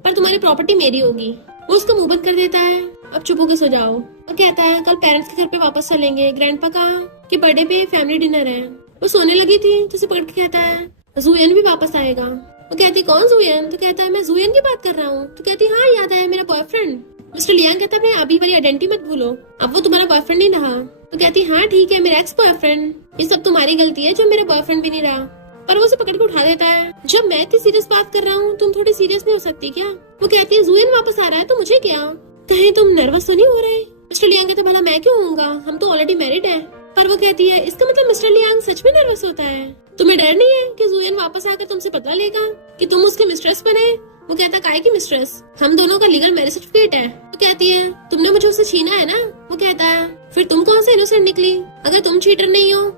पर तुम्हारी प्रॉपर्टी मेरी होगी। वो उसका मुंह बंद कर देता है अब चुप होकर सो जाओ। वो कहता है कल पेरेंट्स के घर पे वापस चलेंगे, ग्रैंडपा का कि बर्थडे पे फैमिली डिनर है। वो सोने लगी थी तो उसे पकड़ के कहता है जुयन भी वापस आएगा। वो कहती कौन जुयन? तो कहता है मैं जुयन की बात कर रहा हूँ। तो कहती हाँ याद आया, मेरा बॉयफ्रेंड। मिस्टर लियांग कहता है अभी वाली आइडेंटिटी मत भूलो, अब वो तुम्हारा बॉयफ्रेंड नहीं रहा। तो कहती हाँ ठीक है, मेरा एक्स बॉयफ्रेंड, ये सब तुम्हारी गलती है जो मेरा बॉयफ्रेंड भी नहीं रहा। पर वो उसे पकड़ के उठा देता है। जब मैं इतनी सीरियस बात कर रहा हूँ तुम थोड़ी सीरियस नहीं हो सकती क्या? वो कहती है जुयन वापस आ रहा है तो मुझे क्या, कहीं तुम नर्वस तो नहीं हो रहे? मिस्टर लियांग कहता भला मैं क्यों होऊंगा, हम तो ऑलरेडी मैरिड है। पर वो कहती है इसका मतलब मिस्टर लियांग सच में नर्वस होता है? तुम्हें डर नहीं है कि जुयन वापस आकर तुमसे बदला लेगा कि तुम उसके मिस्ट्रेस बने? वो कहता काहे की मिस्ट्रेस, हम दोनों का लीगल मैरिज सर्टिफिकेट है। वो कहती है तुमने मुझे उससे छीना है ना? वो कहता है फिर तुम कौन से इनोसेंट निकली, अगर तुम चीटर नहीं हो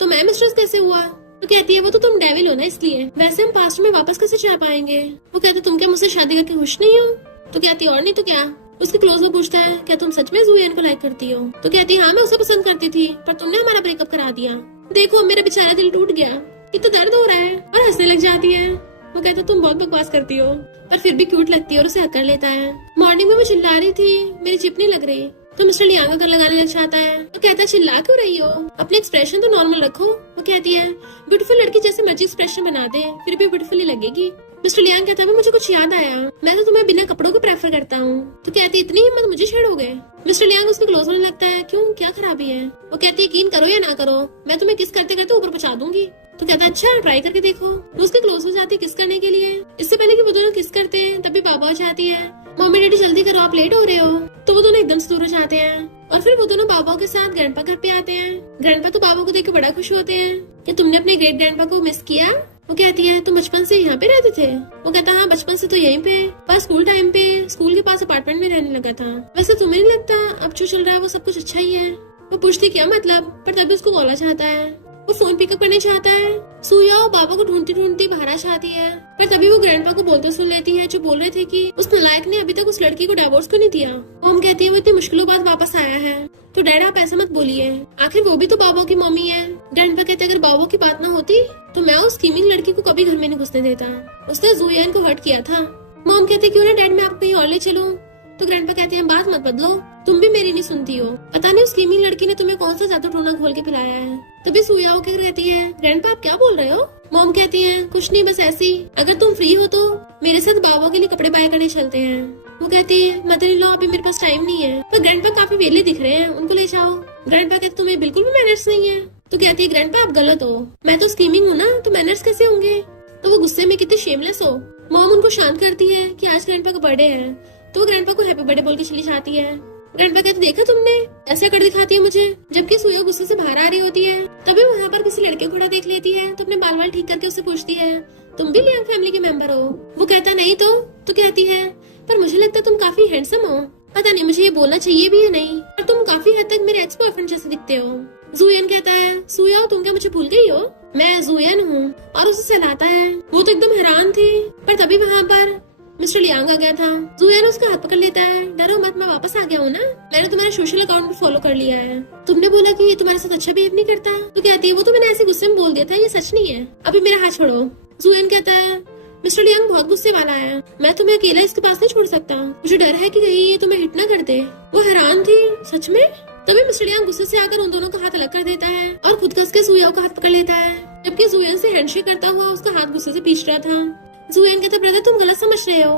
तो मैं मिस्ट्रेस कैसे हुआ? तो कहती है वो तो तुम डेविल हो ना इसलिए, वैसे हम पास्ट में वापस कैसे जा पाएंगे? वो कहते तुम क्या मुझसे शादी करके खुश नहीं हो? तो कहती और नहीं तो क्या। उसके क्लोज में पूछता है क्या तुम सच में जुयन को लाइक करती हो? तो कहती हाँ मैं उसे पसंद करती थी पर तुमने हमारा ब्रेकअप करा दिया, देखो मेरा बेचारा दिल टूट गया, इतना दर्द हो रहा है। और हंसने लग जाती है। वो कहता तुम बहुत बकवास करती हो पर फिर भी क्यूट लगती है और उसे हक कर लेता है। मॉर्निंग में वो चिल्ला रही थी मेरी चिप नहीं लग रही, तो मिस्टर लियांग का लगाने लग जाता है। वो कहता है चिल्ला क्यों रही हो, अपने एक्सप्रेशन तो नॉर्मल रखो। वो कहती है ब्यूटीफुल लड़की जैसे मर्जी एक्सप्रेशन बना दे फिर भी ब्यूटीफुल ही लगेगी। मिस्टर लियांग कहता है मुझे कुछ याद आया, मैं तो तुम्हें बिना कपड़ों के प्रेफर करता हूँ। तो कहती है इतनी हिम्मत मुझे छेड़ोगे? मिस्टर लियांग उसके क्लोज होने लगता है क्यों क्या खराबी है? वो कहती है यकीन करो या ना करो मैं तुम्हें किस करते करते ऊपर पहुंचा दूंगी। तो कहता है अच्छा ट्राई करके देखो। वो उसके क्लोज हो जाती है किस करने के लिए। इससे पहले कि वो दोनों किस करते हैं तभी बाबा हो जाती है, मम्मी डैडी जल्दी करो आप लेट हो रहे हो। तो वो दोनों एकदम से दूर हो जाते हैं और फिर वो दोनों बाबा के साथ ग्रैंडपा घर पे आते हैं। ग्रैंडपा तो बाबा को देख के बड़ा खुश होते हैं कि तुमने अपने ग्रेट ग्रैंडपा को मिस किया? वो कहती है तुम बचपन से यहाँ पे रहते थे? वो कहता हाँ बचपन से तो यहीं पे, पर स्कूल टाइम पे स्कूल के पास अपार्टमेंट में रहने लगा था। वैसे तुम्हें नहीं लगता अब जो चल रहा है वो सब कुछ अच्छा ही है? वो पूछती क्या मतलब, पर तभी उसको कॉल चाहता है। वो फोन पिकअप करने चाहता है। सुया और बाबा को ढूंढती ढूंढती बाहर आ जाती है, पर तभी वो ग्रैंडपा को बोलते सुन लेती है जो बोल रहे थे कि उस नालायक ने अभी तक उस लड़की को डिवोर्स क्यों नहीं दिया। वो हम कहती है वो इतनी मुश्किलों बाद वापस आया है, तो डैड आप ऐसा मत बोलिए, आखिर वो भी तो बाबा की मम्मी है। ग्रैंडपा कहते अगर बाबा की बात ना होती तो मैं उस स्कीमिंग लड़की को कभी घर में नहीं घुसने देता, उसने जुयन को हर्ट किया था। मॉम कहते क्यों ना डैड मैं आपको कहीं और ले चलूं। तो ग्रैंडपा कहते हैं बात मत बदलो, तुम भी मेरी नहीं सुनती हो, पता नहीं उस स्कीमिंग लड़की ने तुम्हें कौन सा जादू टोना घोल के पिलाया है। तभी सुया होकर रहती है ग्रैंडपा आप क्या बोल रहे हो? मॉम कहती है कुछ नहीं बस ऐसे ही, अगर तुम फ्री हो तो मेरे साथ बाबा के लिए कपड़े बाय करने चलते हैं। वो कहती है मदर इन लॉ अभी मेरे पास टाइम नहीं है, पर ग्रैंडपा काफी वेले दिख रहे हैं उनको ले जाओ। ग्रैंडपा कहते तुम्हें बिल्कुल भी मैनर्स नहीं है। तो कहती है ग्रैंडपा आप गलत हो, मैं तो स्कीमिंग हूँ ना तो मैनर्स कैसे होंगे? तो वो गुस्से में कितने शेमलेस हो। मॉम उनको शांत करती है कि आज ग्रैंडपा का बर्थडे है, तो वो ग्रैंडपा को हैप्पी बर्थडे बोल के चली जाती है। ग्रैंडपा कहते देखा तुमने ऐसे कर दिखाती है मुझे, जबकि सुया गुस्से से बाहर आ रही होती है। तभी वहाँ पर किसी लड़के को खड़ा देख लेती है तो अपने बाल बाल ठीक करके उससे पूछती है तुम भी लियांग फैमिली के मेंबर हो? वो कहता नहीं तो कहती है पर मुझे लगता है तुम काफी हैंडसम हो, पता नहीं मुझे ये बोलना चाहिए भी या नहीं, पर तुम काफी हद तक मेरे एक्स बॉयफ्रेंड जैसे दिखते हो। जुयन कहता है सुया तुम क्या मुझे भूल गई हो, मैं जुयन हूँ, और उसे सहलाता है। वो तो एकदम हैरान थी, पर तभी वहाँ पर मिस्टर लियांग आ गया था। जुयन उसका हाथ पकड़ लेता है, डरो मत मैं वापस आ गया हूँ ना, मैंने तुम्हारे सोशल अकाउंट पे फॉलो कर लिया है, तुमने बोला कि ये तुम्हारे साथ अच्छा बिहेव नहीं करता। तो कहती है वो तो मैंने ऐसे गुस्से में बोल दिया था, ये सच नहीं है, अभी मेरा हाथ छोड़ो। जुयन कहता है मिस्टर लियांग बहुत गुस्से वाला है, मैं तुम्हें अकेला इसके पास नहीं छोड़ सकता, मुझे डर है कि कहीं ये तुम्हें हिट ना कर दे। वो हैरान थी सच में। तभी मिस्टर लियांग गुस्से से आकर उन दोनों का हाथ अलग कर देता है और खुद कस के सुया का हाथ पकड़ लेता है, जबकि जुयन से हैंडशेक करता हुआ उसका हाथ गुस्से से पीछ रहा था। जुयन कहता ब्रदर तुम गलत समझ रहे हो,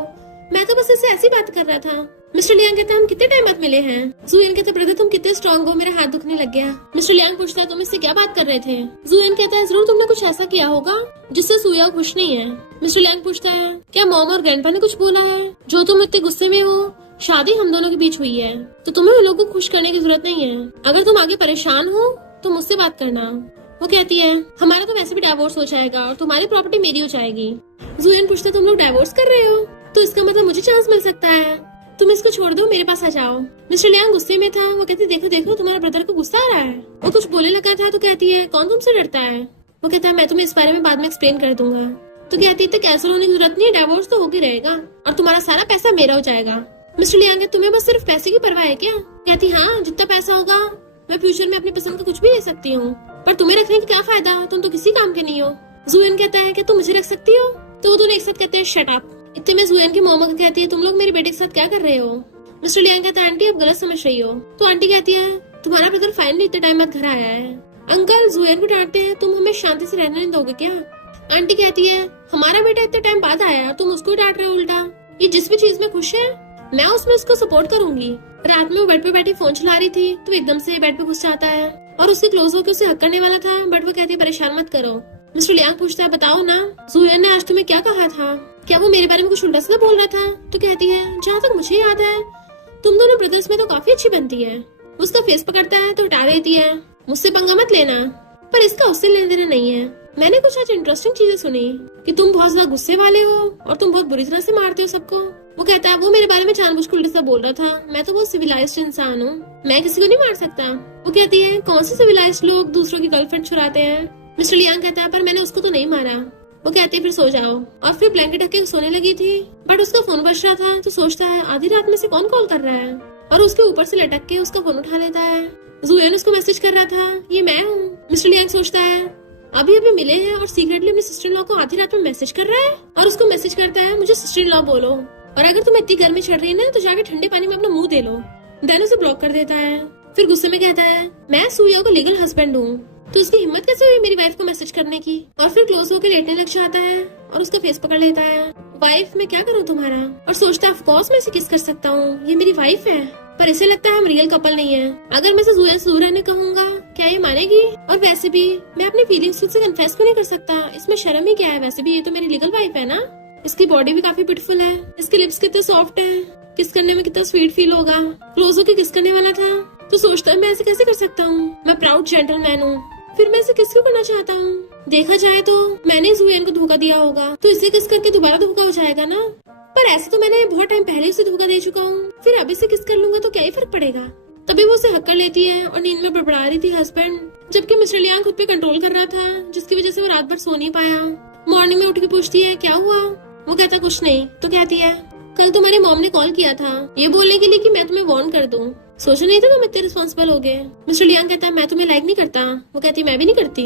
मैं तो बस इससे ऐसी बात कर रहा था। मिस्टर लियांग कहता हम कितने टाइम बाद मिले हैं। जुयन कहता ब्रदर तुम कितने स्ट्रॉन्ग हो, मेरा हाथ दुखने लग गया। मिस्टर लियांग पूछता है तुम इससे क्या बात कर रहे थे। जुयन कहता है जरूर तुमने कुछ ऐसा किया होगा जिससे सुया खुश नहीं है। मिस्टर लियांग पूछता है क्या मॉम और ग्रैंडपा ने कुछ बोला है जो तुम इतने गुस्से में हो, शादी हम दोनों के बीच हुई है तो तुम्हें उन लोगों को खुश करने की जरूरत नहीं है, अगर तुम आगे परेशान हो तो मुझसे बात करना। वो कहती है हमारा तो वैसे भी डिवोर्स हो जाएगा और तुम्हारी प्रॉपर्टी मेरी हो जाएगी। जुयन पूछता है तुम लोग डिवोर्स कर रहे हो तो इसका मतलब मुझे चांस मिल सकता है, तुम इसको छोड़ दो मेरे पास आ जाओ। मिस्टर लियांग गुस्से में था। वो कहती देखो देखो तुम्हारे ब्रदर को गुस्सा आ रहा है। वो कुछ बोलने लगा था तो कहती है कौन तुमसे डरता है। वो कहता है मैं तुम्हें इस बारे में बाद में एक्सप्लेन कर दूंगा। तो कहती है कैंसिल होने की जरूरत नहीं है, डिवोर्स तो होगी रहेगा और तुम्हारा सारा पैसा मेरा हो जाएगा। मिस्टर लियांग तुम्हें बस सिर्फ पैसे की परवाह है क्या? कहती हाँ जितना पैसा होगा मैं फ्यूचर में अपनी पसंद का कुछ भी ले सकती हूँ, पर तुम्हें रखने का क्या फायदा, तुम तो किसी काम के नहीं हो। जुयन कहता है कि तुम मुझे रख सकती हो, तो वो दोनों एक साथ कहते हैं शट अप। इतने में जुयन की मोमा कहती है तुम लोग मेरे बेटे के साथ क्या कर रहे हो। मिस्टर लियांग कहता है आंटी आप गलत समझ रही हो। तो आंटी कहती है तुम्हारा ब्रदर फाइनली इतने टाइम बाद घर आया है। अंकल जुयन को डांटते हैं तुम हमें शांति से रहने नहीं दोगे क्या? आंटी कहती है हमारा बेटा इतने टाइम बाद आया, तुम उसको डांट रहे हो उल्टा। ये जिस भी चीज में खुश है मैं उसमें उसको सपोर्ट करूंगी। रात में वो बेड पे बैठी फोन चला रही थी तो एकदम से बेड पे घुस जाता है और उसके क्लोज होकर उसे हक करने वाला था, बट वो कहती है परेशान मत करो। मिस्टर लियांग पूछता है बताओ ना, जुएन ने आज तुम्हें क्या कहा था? क्या वो मेरे बारे में कुछ उल्टा सीधा बोल रहा था? तो कहती है जहाँ तक मुझे याद है तुम दोनों ब्रदर्स में तो काफी अच्छी बनती है। उसका फेस पकड़ता है तो हटा देती है, मुझसे पंगा मत लेना, पर इसका उससे लेना देना नहीं है। मैंने कुछ आज इंटरेस्टिंग चीजें सुनी कि तुम बहुत ज्यादा गुस्से वाले हो और तुम बहुत बुरी तरह से मारते हो सबको। वो कहता है वो मेरे बारे में जानबूझकर उल्टा बोल रहा था, मैं तो बहुत सिविलाइज्ड इंसान हूँ, मैं किसी को नहीं मार सकता। वो कहती है कौन से सिविलाइज्ड लोग दूसरों की गर्लफ्रेंड चुराते हैं? मिस्टर लियांग कहता है पर मैंने उसको तो नहीं मारा। वो कहती है फिर सो जाओ, और फिर ब्लैंकेट ढक के सोने लगी थी, बट उसका फोन बज रहा था तो सोचता है आधी रात में से कौन कॉल कर रहा है, और उसके ऊपर से लटक के उसका फोन उठा लेता है। जुएन उसको मैसेज कर रहा था ये मैं हूँ। मिस्टर लियांग सोचता है अभी अभी मिले हैं और सीक्रेटली अपने सिस्टर इन लॉ को आधी रात में मैसेज कर रहा है, और उसको मैसेज करता है मुझे सिस्टर इन लॉ बोलो, और अगर तुम्हें इतनी गर्मी चढ़ रही है ना तो जाके ठंडे पानी में अपना मुंह दे लो। देन उसे ब्लॉक कर देता है। फिर गुस्से में कहता है मैं सूया का लीगल हस्बैंड हूँ, तो उसकी हिम्मत कैसे हुई मेरी वाइफ को मैसेज करने की? और फिर क्लोज होकर लेटने लग जाता है और उसका फेस पकड़ लेता है। वाइफ मैं क्या करूँ तुम्हारा? और सोचता है ऑफ कोर्स मैं इसे किस कर सकता हूँ, ये मेरी वाइफ है। पर इसे लगता है हम रियल कपल नहीं है। अगर मैं इसे जुएन से दूर रहने कहूँगा क्या ये मानेगी? और वैसे भी मैं अपनी फीलिंग्स खुद से कन्फेस क्यों नहीं कर सकता? इसमें शर्म ही क्या है? वैसे भी ये तो मेरी लीगल वाइफ है ना। इसकी बॉडी भी काफी ब्यूटीफुल है, इसके लिप्स कितने सॉफ्ट है, किस करने में कितना स्वीट फील होगा। क्लोज होकर किस करने वाला था तो सोचता है मैं ऐसे कैसे कर सकता हूँ, मैं प्राउड जेंटलमैन हूँ, फिर मैं इसे किस क्यों करना चाहता हूँ? देखा जाए तो मैंने जुएन को धोखा दिया होगा तो इसे किस करके दोबारा धोखा हो जाएगा ना। पर ऐसे तो मैंने बहुत टाइम पहले उसे धोखा दे चुका हूँ, फिर अब इसे किस कर लूंगा तो क्या ही फर्क पड़ेगा। तभी वो उसे हक कर लेती है और नींद में बड़बड़ा रही थी हस्बैंड, जबकि मिस्टर लियांग खुद पे कंट्रोल कर रहा था, जिसकी वजह से वो रात भर सो नहीं पाया। मॉर्निंग में उठ के पूछती है क्या हुआ? वो कहता कुछ नहीं, तो कहती है कल तुम्हारी मॉम ने कॉल किया था ये बोलने के लिए कि मैं तुम्हें वार्न कर दूं, सोचा नहीं था तुम इतने रिस्पॉन्सिबल हो गए। मिस्टर लियांग कहता है मैं तुम्हें लाइक नहीं करता। वो कहती है मैं भी नहीं करती।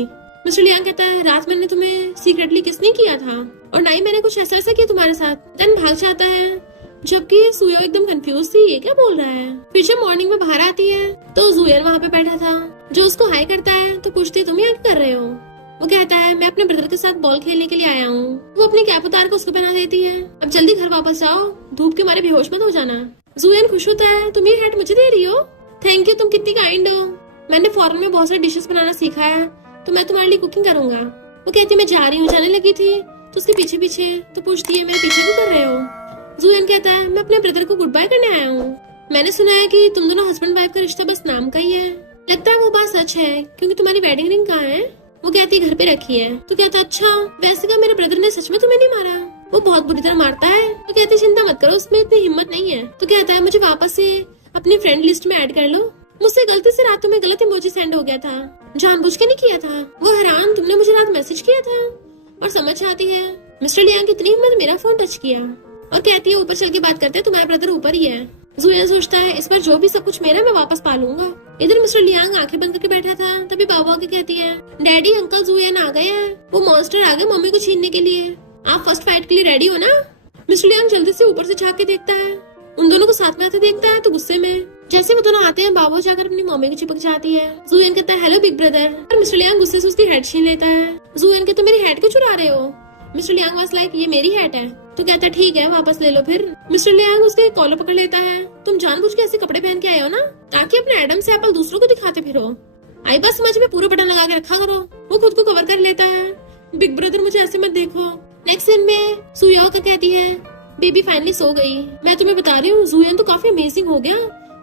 मिस्टर लियांग कहता है रात मैंने तुम्हें सीक्रेटली किस नहीं किया था और ना ही मैंने कुछ ऐसा किया तुम्हारे साथ। देन भाग जाता है, जबकि सुयो एकदम कंफ्यूज थी ये क्या बोल रहा है। फिर जब मॉर्निंग में बाहर आती है तो जुएन वहाँ पे बैठा था, जो उसको हाई करता है तो पूछती है तुम यहाँ क्या कर रहे हो? वो कहता है मैं अपने ब्रदर के साथ बॉल खेलने के लिए आया हूँ। वो अपनी कैप उतार कर उसको पहना देती है, अब जल्दी घर वापस जाओ, धूप के मारे बेहोश मत हो जाना। जुएन खुश होता है तुम ये हैट मुझे दे रही हो, थैंक यू, तुम कितनी काइंड हो। मैंने फॉरेन में बहुत सारी डिशेस बनाना सीखा है तो मैं तुम्हारे लिए कुकिंग करूंगा। वो कहती है मैं जा रही हूँ, जाने लगी थी तो उसके पीछे पीछे तो पूछती है मेरे पीछे क्यों कर रहे हो? जुएन कहता है मैं अपने ब्रदर को गुड बाय करने आया हूँ, मैंने सुना है कि तुम दोनों हस्बैंड वाइफ का रिश्ता बस नाम का ही है, लगता है वो बात सच है क्योंकि तुम्हारी वेडिंग रिंग कहाँ है? वो कहती है घर पे रखी है। तो कहता अच्छा वैसे क्या मेरे ब्रदर ने सच में तुम्हें नहीं मारा? वो बहुत बुरी तरह मारता है। तो कहती चिंता मत करो उसमें इतनी हिम्मत नहीं है। तो कहता है मुझे वापस से अपनी फ्रेंड लिस्ट में ऐड कर लो, मुझसे गलती से रातों में गलत इमोजी सेंड हो गया था, जानबूझ के नहीं किया था। वो हैरान तुमने मुझे रात मैसेज किया था और समझ आती है मिस्टर लियांग की इतनी हिम्मत मेरा फोन टच किया, और कहती है ऊपर चल के बात करते हैं तुम्हारा ब्रदर ऊपर ही है। जुएन सोचता है इस बार जो भी सब कुछ मेरा मैं वापस पालूंगा। इधर मिस्टर लियांग आंखें बंद करके बैठा था, तभी बाबू आके कहती है डैडी अंकल जुएन आ गए हैं, वो मॉन्स्टर आ गए मम्मी को छीनने के लिए, आप फर्स्ट फाइट के लिए रेडी हो ना? मिस्टर लियांग जल्दी से ऊपर से झांक के देखता है, उन दोनों को साथ में आते देखता है तो गुस्से में जैसे वो दोनों आते हैं बाबू जाकर अपनी मम्मी को चिपक जाती है। जुएन कहता है हेलो बिग ब्रदर, और मिस्टर लियांग गुस्से से उसकी हेड छीन लेता है। जुएन कहता मेरी हेड क्यों चुरा रहे हो? मिस्टर लियांग वाज लाइक ये मेरी हेड है। तो कहता ठीक है वापस ले लो। फिर मिस्टर लियांग उसके कॉलर पकड़ लेता है, तुम जानबूझ के ऐसे कपड़े पहन के आए हो ना ताकि अपने एडम से एप्पल दूसरों को दिखाते फिरो, आई बस समझ में पूरा बटन लगा के रखा करो। वो खुद को कवर कर लेता है, बिग ब्रदर मुझे ऐसे मत देखो। नेक्स्ट सीन में सुयो का कहती है बेबी फाइनली सो गई, मैं तुम्हें बता रही हूँ जुएन तो काफी अमेजिंग हो गया,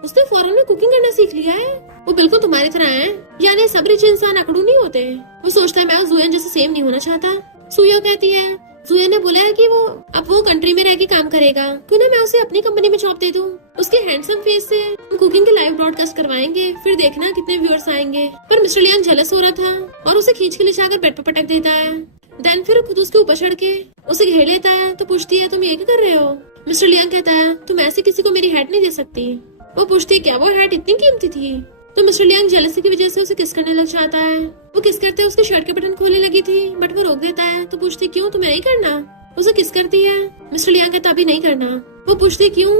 उसने फौरन में कुकिंग करना सीख लिया है, वो बिल्कुल तुम्हारी तरह है, यानी सब रिच इंसान अकड़ू नहीं होते। वो सोचता है मैं जुएन जैसे सेम नहीं होना चाहता। सुयो कहती है जुएन ने बोला है कि वो अब वो कंट्री में रह के काम करेगा, क्यों ना मैं उसे अपनी कंपनी में जॉब दे दूं। उसके हैंडसम फेस से हम कुकिंग के लाइव ब्रॉडकास्ट करवाएंगे, फिर देखना कितने व्यूअर्स आएंगे। पर मिस्टर लियांग जेलस हो रहा था और उसे खींच के ले जाकर बेड पर पटक देता है। देन फिर खुद उसके ऊपर चढ़ के उसे घेर लेता है तो पूछती है तुम ये क्या कर रहे हो? मिस्टर लियांग कहता है तुम ऐसे किसी को मेरी हैट नहीं दे सकती। वो पूछती है क्या वो हैट इतनी कीमती थी? तो मिस्टर लियांग जेलसी की वजह से उसे किस करने लग जाता है। वो किस करते उसके शर्ट के बटन खोलने लगी थी बट वो रोक देता है तो पूछती क्यों तुम्हें नहीं करना? उसे किस करती है। मिस्टर लियांग कहता अभी नहीं करना। वो पूछती क्यों?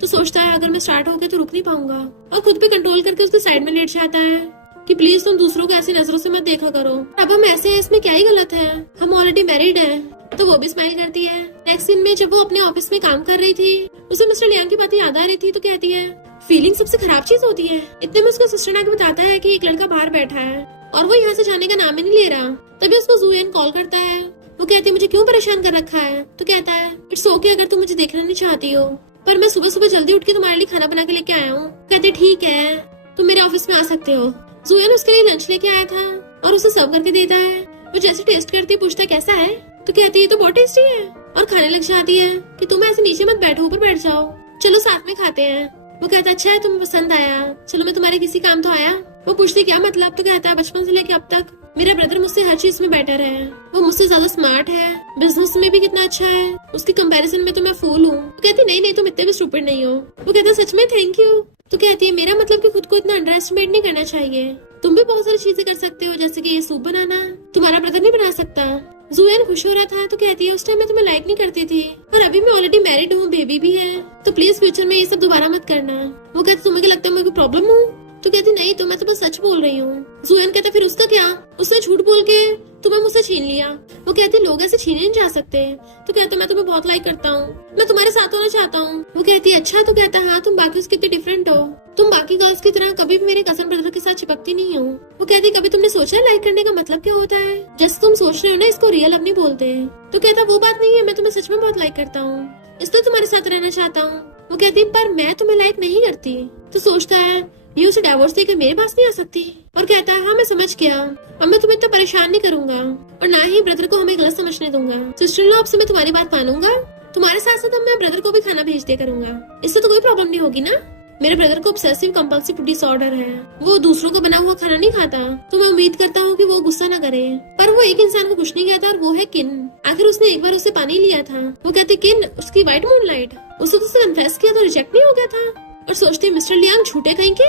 तो सोचता है अगर मैं स्टार्ट हो गया तो रुक नहीं पाऊंगा और खुद पे कंट्रोल करके उसके साइड में लेट जाता है। कि प्लीज तुम दूसरों को ऐसी नजरों से मत देखा करो। अब हम ऐसे हैं, इसमें क्या ही गलत है, हम ऑलरेडी मैरिड हैं। तो वो भी स्माइल करती है। नेक्स्ट सीन में जब वो अपने ऑफिस में काम कर रही थी, उसे मिस्टर लियांग की बातें याद आ रही थी, तो कहती है फीलिंग सबसे खराब चीज होती है। इतने में उसका सिस्टर आके बताता है कि एक लड़का बाहर बैठा है और वो यहाँ से जाने का नाम ही नहीं ले रहा। तभी उसको जूयन कॉल करता है। वो कहती है मुझे क्यों परेशान कर रखा है। तो कहता है इट्स ओके अगर तुम मुझे देखना नहीं चाहती हो, पर मैं सुबह सुबह जल्दी उठ के तुम्हारे लिए खाना बना के लेके आया हूँ। कहते ठीक है, तुम मेरे ऑफिस में आ सकते हो। जूयन उसके लिए लंच लेके आया था और उसे सर्व करके देता है। वो जैसे टेस्ट करती है, पूछता है कैसा है। तो कहती है तो बहुत टेस्टी है, और खाने लग जाती है कि तुम ऐसे नीचे मत बैठो, ऊपर बैठ जाओ, चलो साथ में खाते हैं। वो कहता है अच्छा है, तुम्हें पसंद आया, चलो मैं तुम्हारे किसी काम तो आया। वो पूछती क्या मतलब। तो कहता है बचपन से लेके अब तक मेरा ब्रदर मुझसे हर चीज में बेटर है, वो मुझसे ज्यादा स्मार्ट है, बिजनेस में भी कितना अच्छा है, उसकी कंपैरिजन में तो मैं फूल हूँ। तो कहती नहीं नहीं, तुम इतने भी स्टूपिड नहीं हो। वो कहता है सच में, थैंक यू। तो कहती है मेरा मतलब कि खुद को इतना अंडर एस्टिमेट नहीं करना चाहिए, तुम भी बहुत सारी चीजें कर सकते हो, जैसे कि ये सूप बनाना तुम्हारा ब्रदर नहीं बना सकता। जूयन खुश हो रहा था। तो कहती है उस टाइम मैं तुम्हें लाइक नहीं करती थी, और अभी मैं ऑलरेडी मैरिड हूँ, बेबी भी है, तो प्लीज फ्यूचर में ये सब दोबारा मत करना। वो कहती तुम्हें क्या लगता है मैं कोई प्रॉब्लम हूँ। तो कहती नहीं, तो मैं तो बस सच बोल रही हूँ। जूयन कहता फिर उसका क्या, उसने झूठ बोल के तुम्हें मुझसे छीन लिया। वो कहती लोग ऐसे छीने नहीं जा सकते। तो कहता मैं तुम्हें बहुत लाइक करता हूँ, मैं तुम्हारे साथ होना चाहता हूँ। वो कहती अच्छा। तो कहता हाँ, तुम बाकी कितने डिफरेंट हो, तुम बाकी गर्ल्स की तरह कभी भी मेरे कजन ब्रदर के साथ चिपकती नहीं हो। वो कहती कभी तुमने सोचा है लाइक करने का मतलब क्या होता है, जैसे तुम सोच रहे हो ना, इसको रियल अब नहीं बोलते। तो कहता वो बात नहीं है, मैं तुम्हें सच में बहुत लाइक करता हूँ, इसलिए तुम्हारे साथ रहना चाहता हूँ। वो कहती पर मैं तुम्हें लाइक नहीं करती। तो सोचता है ये उसे डाइवोर्स देकर मेरे पास नहीं आ सकती, और कहता है हाँ मैं समझ गया, अब मैं तुम्हें इतना परेशान नहीं करूंगा, और ना ही ब्रदर को हमें गलत समझने दूंगा। सिस्टर इन लॉ, अब से मैं तुम्हारी बात मानूंगा, तुम्हारे साथ साथ अब मैं ब्रदर को भी खाना भेज दिया करूंगा, इससे तो कोई प्रॉब्लम नहीं होगी ना। मेरे ब्रदर को ऑब्सेसिव कंपल्सिव डिसऑर्डर है, वो दूसरों को बना हुआ खाना नहीं खाता, तो मैं उम्मीद करता हूँ कि वो गुस्सा ना करे। पर वो एक इंसान को कुछ नहीं कहता, और वो है किन। आखिर उसने एक बार उससे पानी लिया था। वो कहती किन, उसकी व्हाइट मूनलाइट, उसने तो उसे कन्फेस किया तो रिजेक्ट नहीं हो गया था। और सोचते मिस्टर लियांग झूठे कहीं के।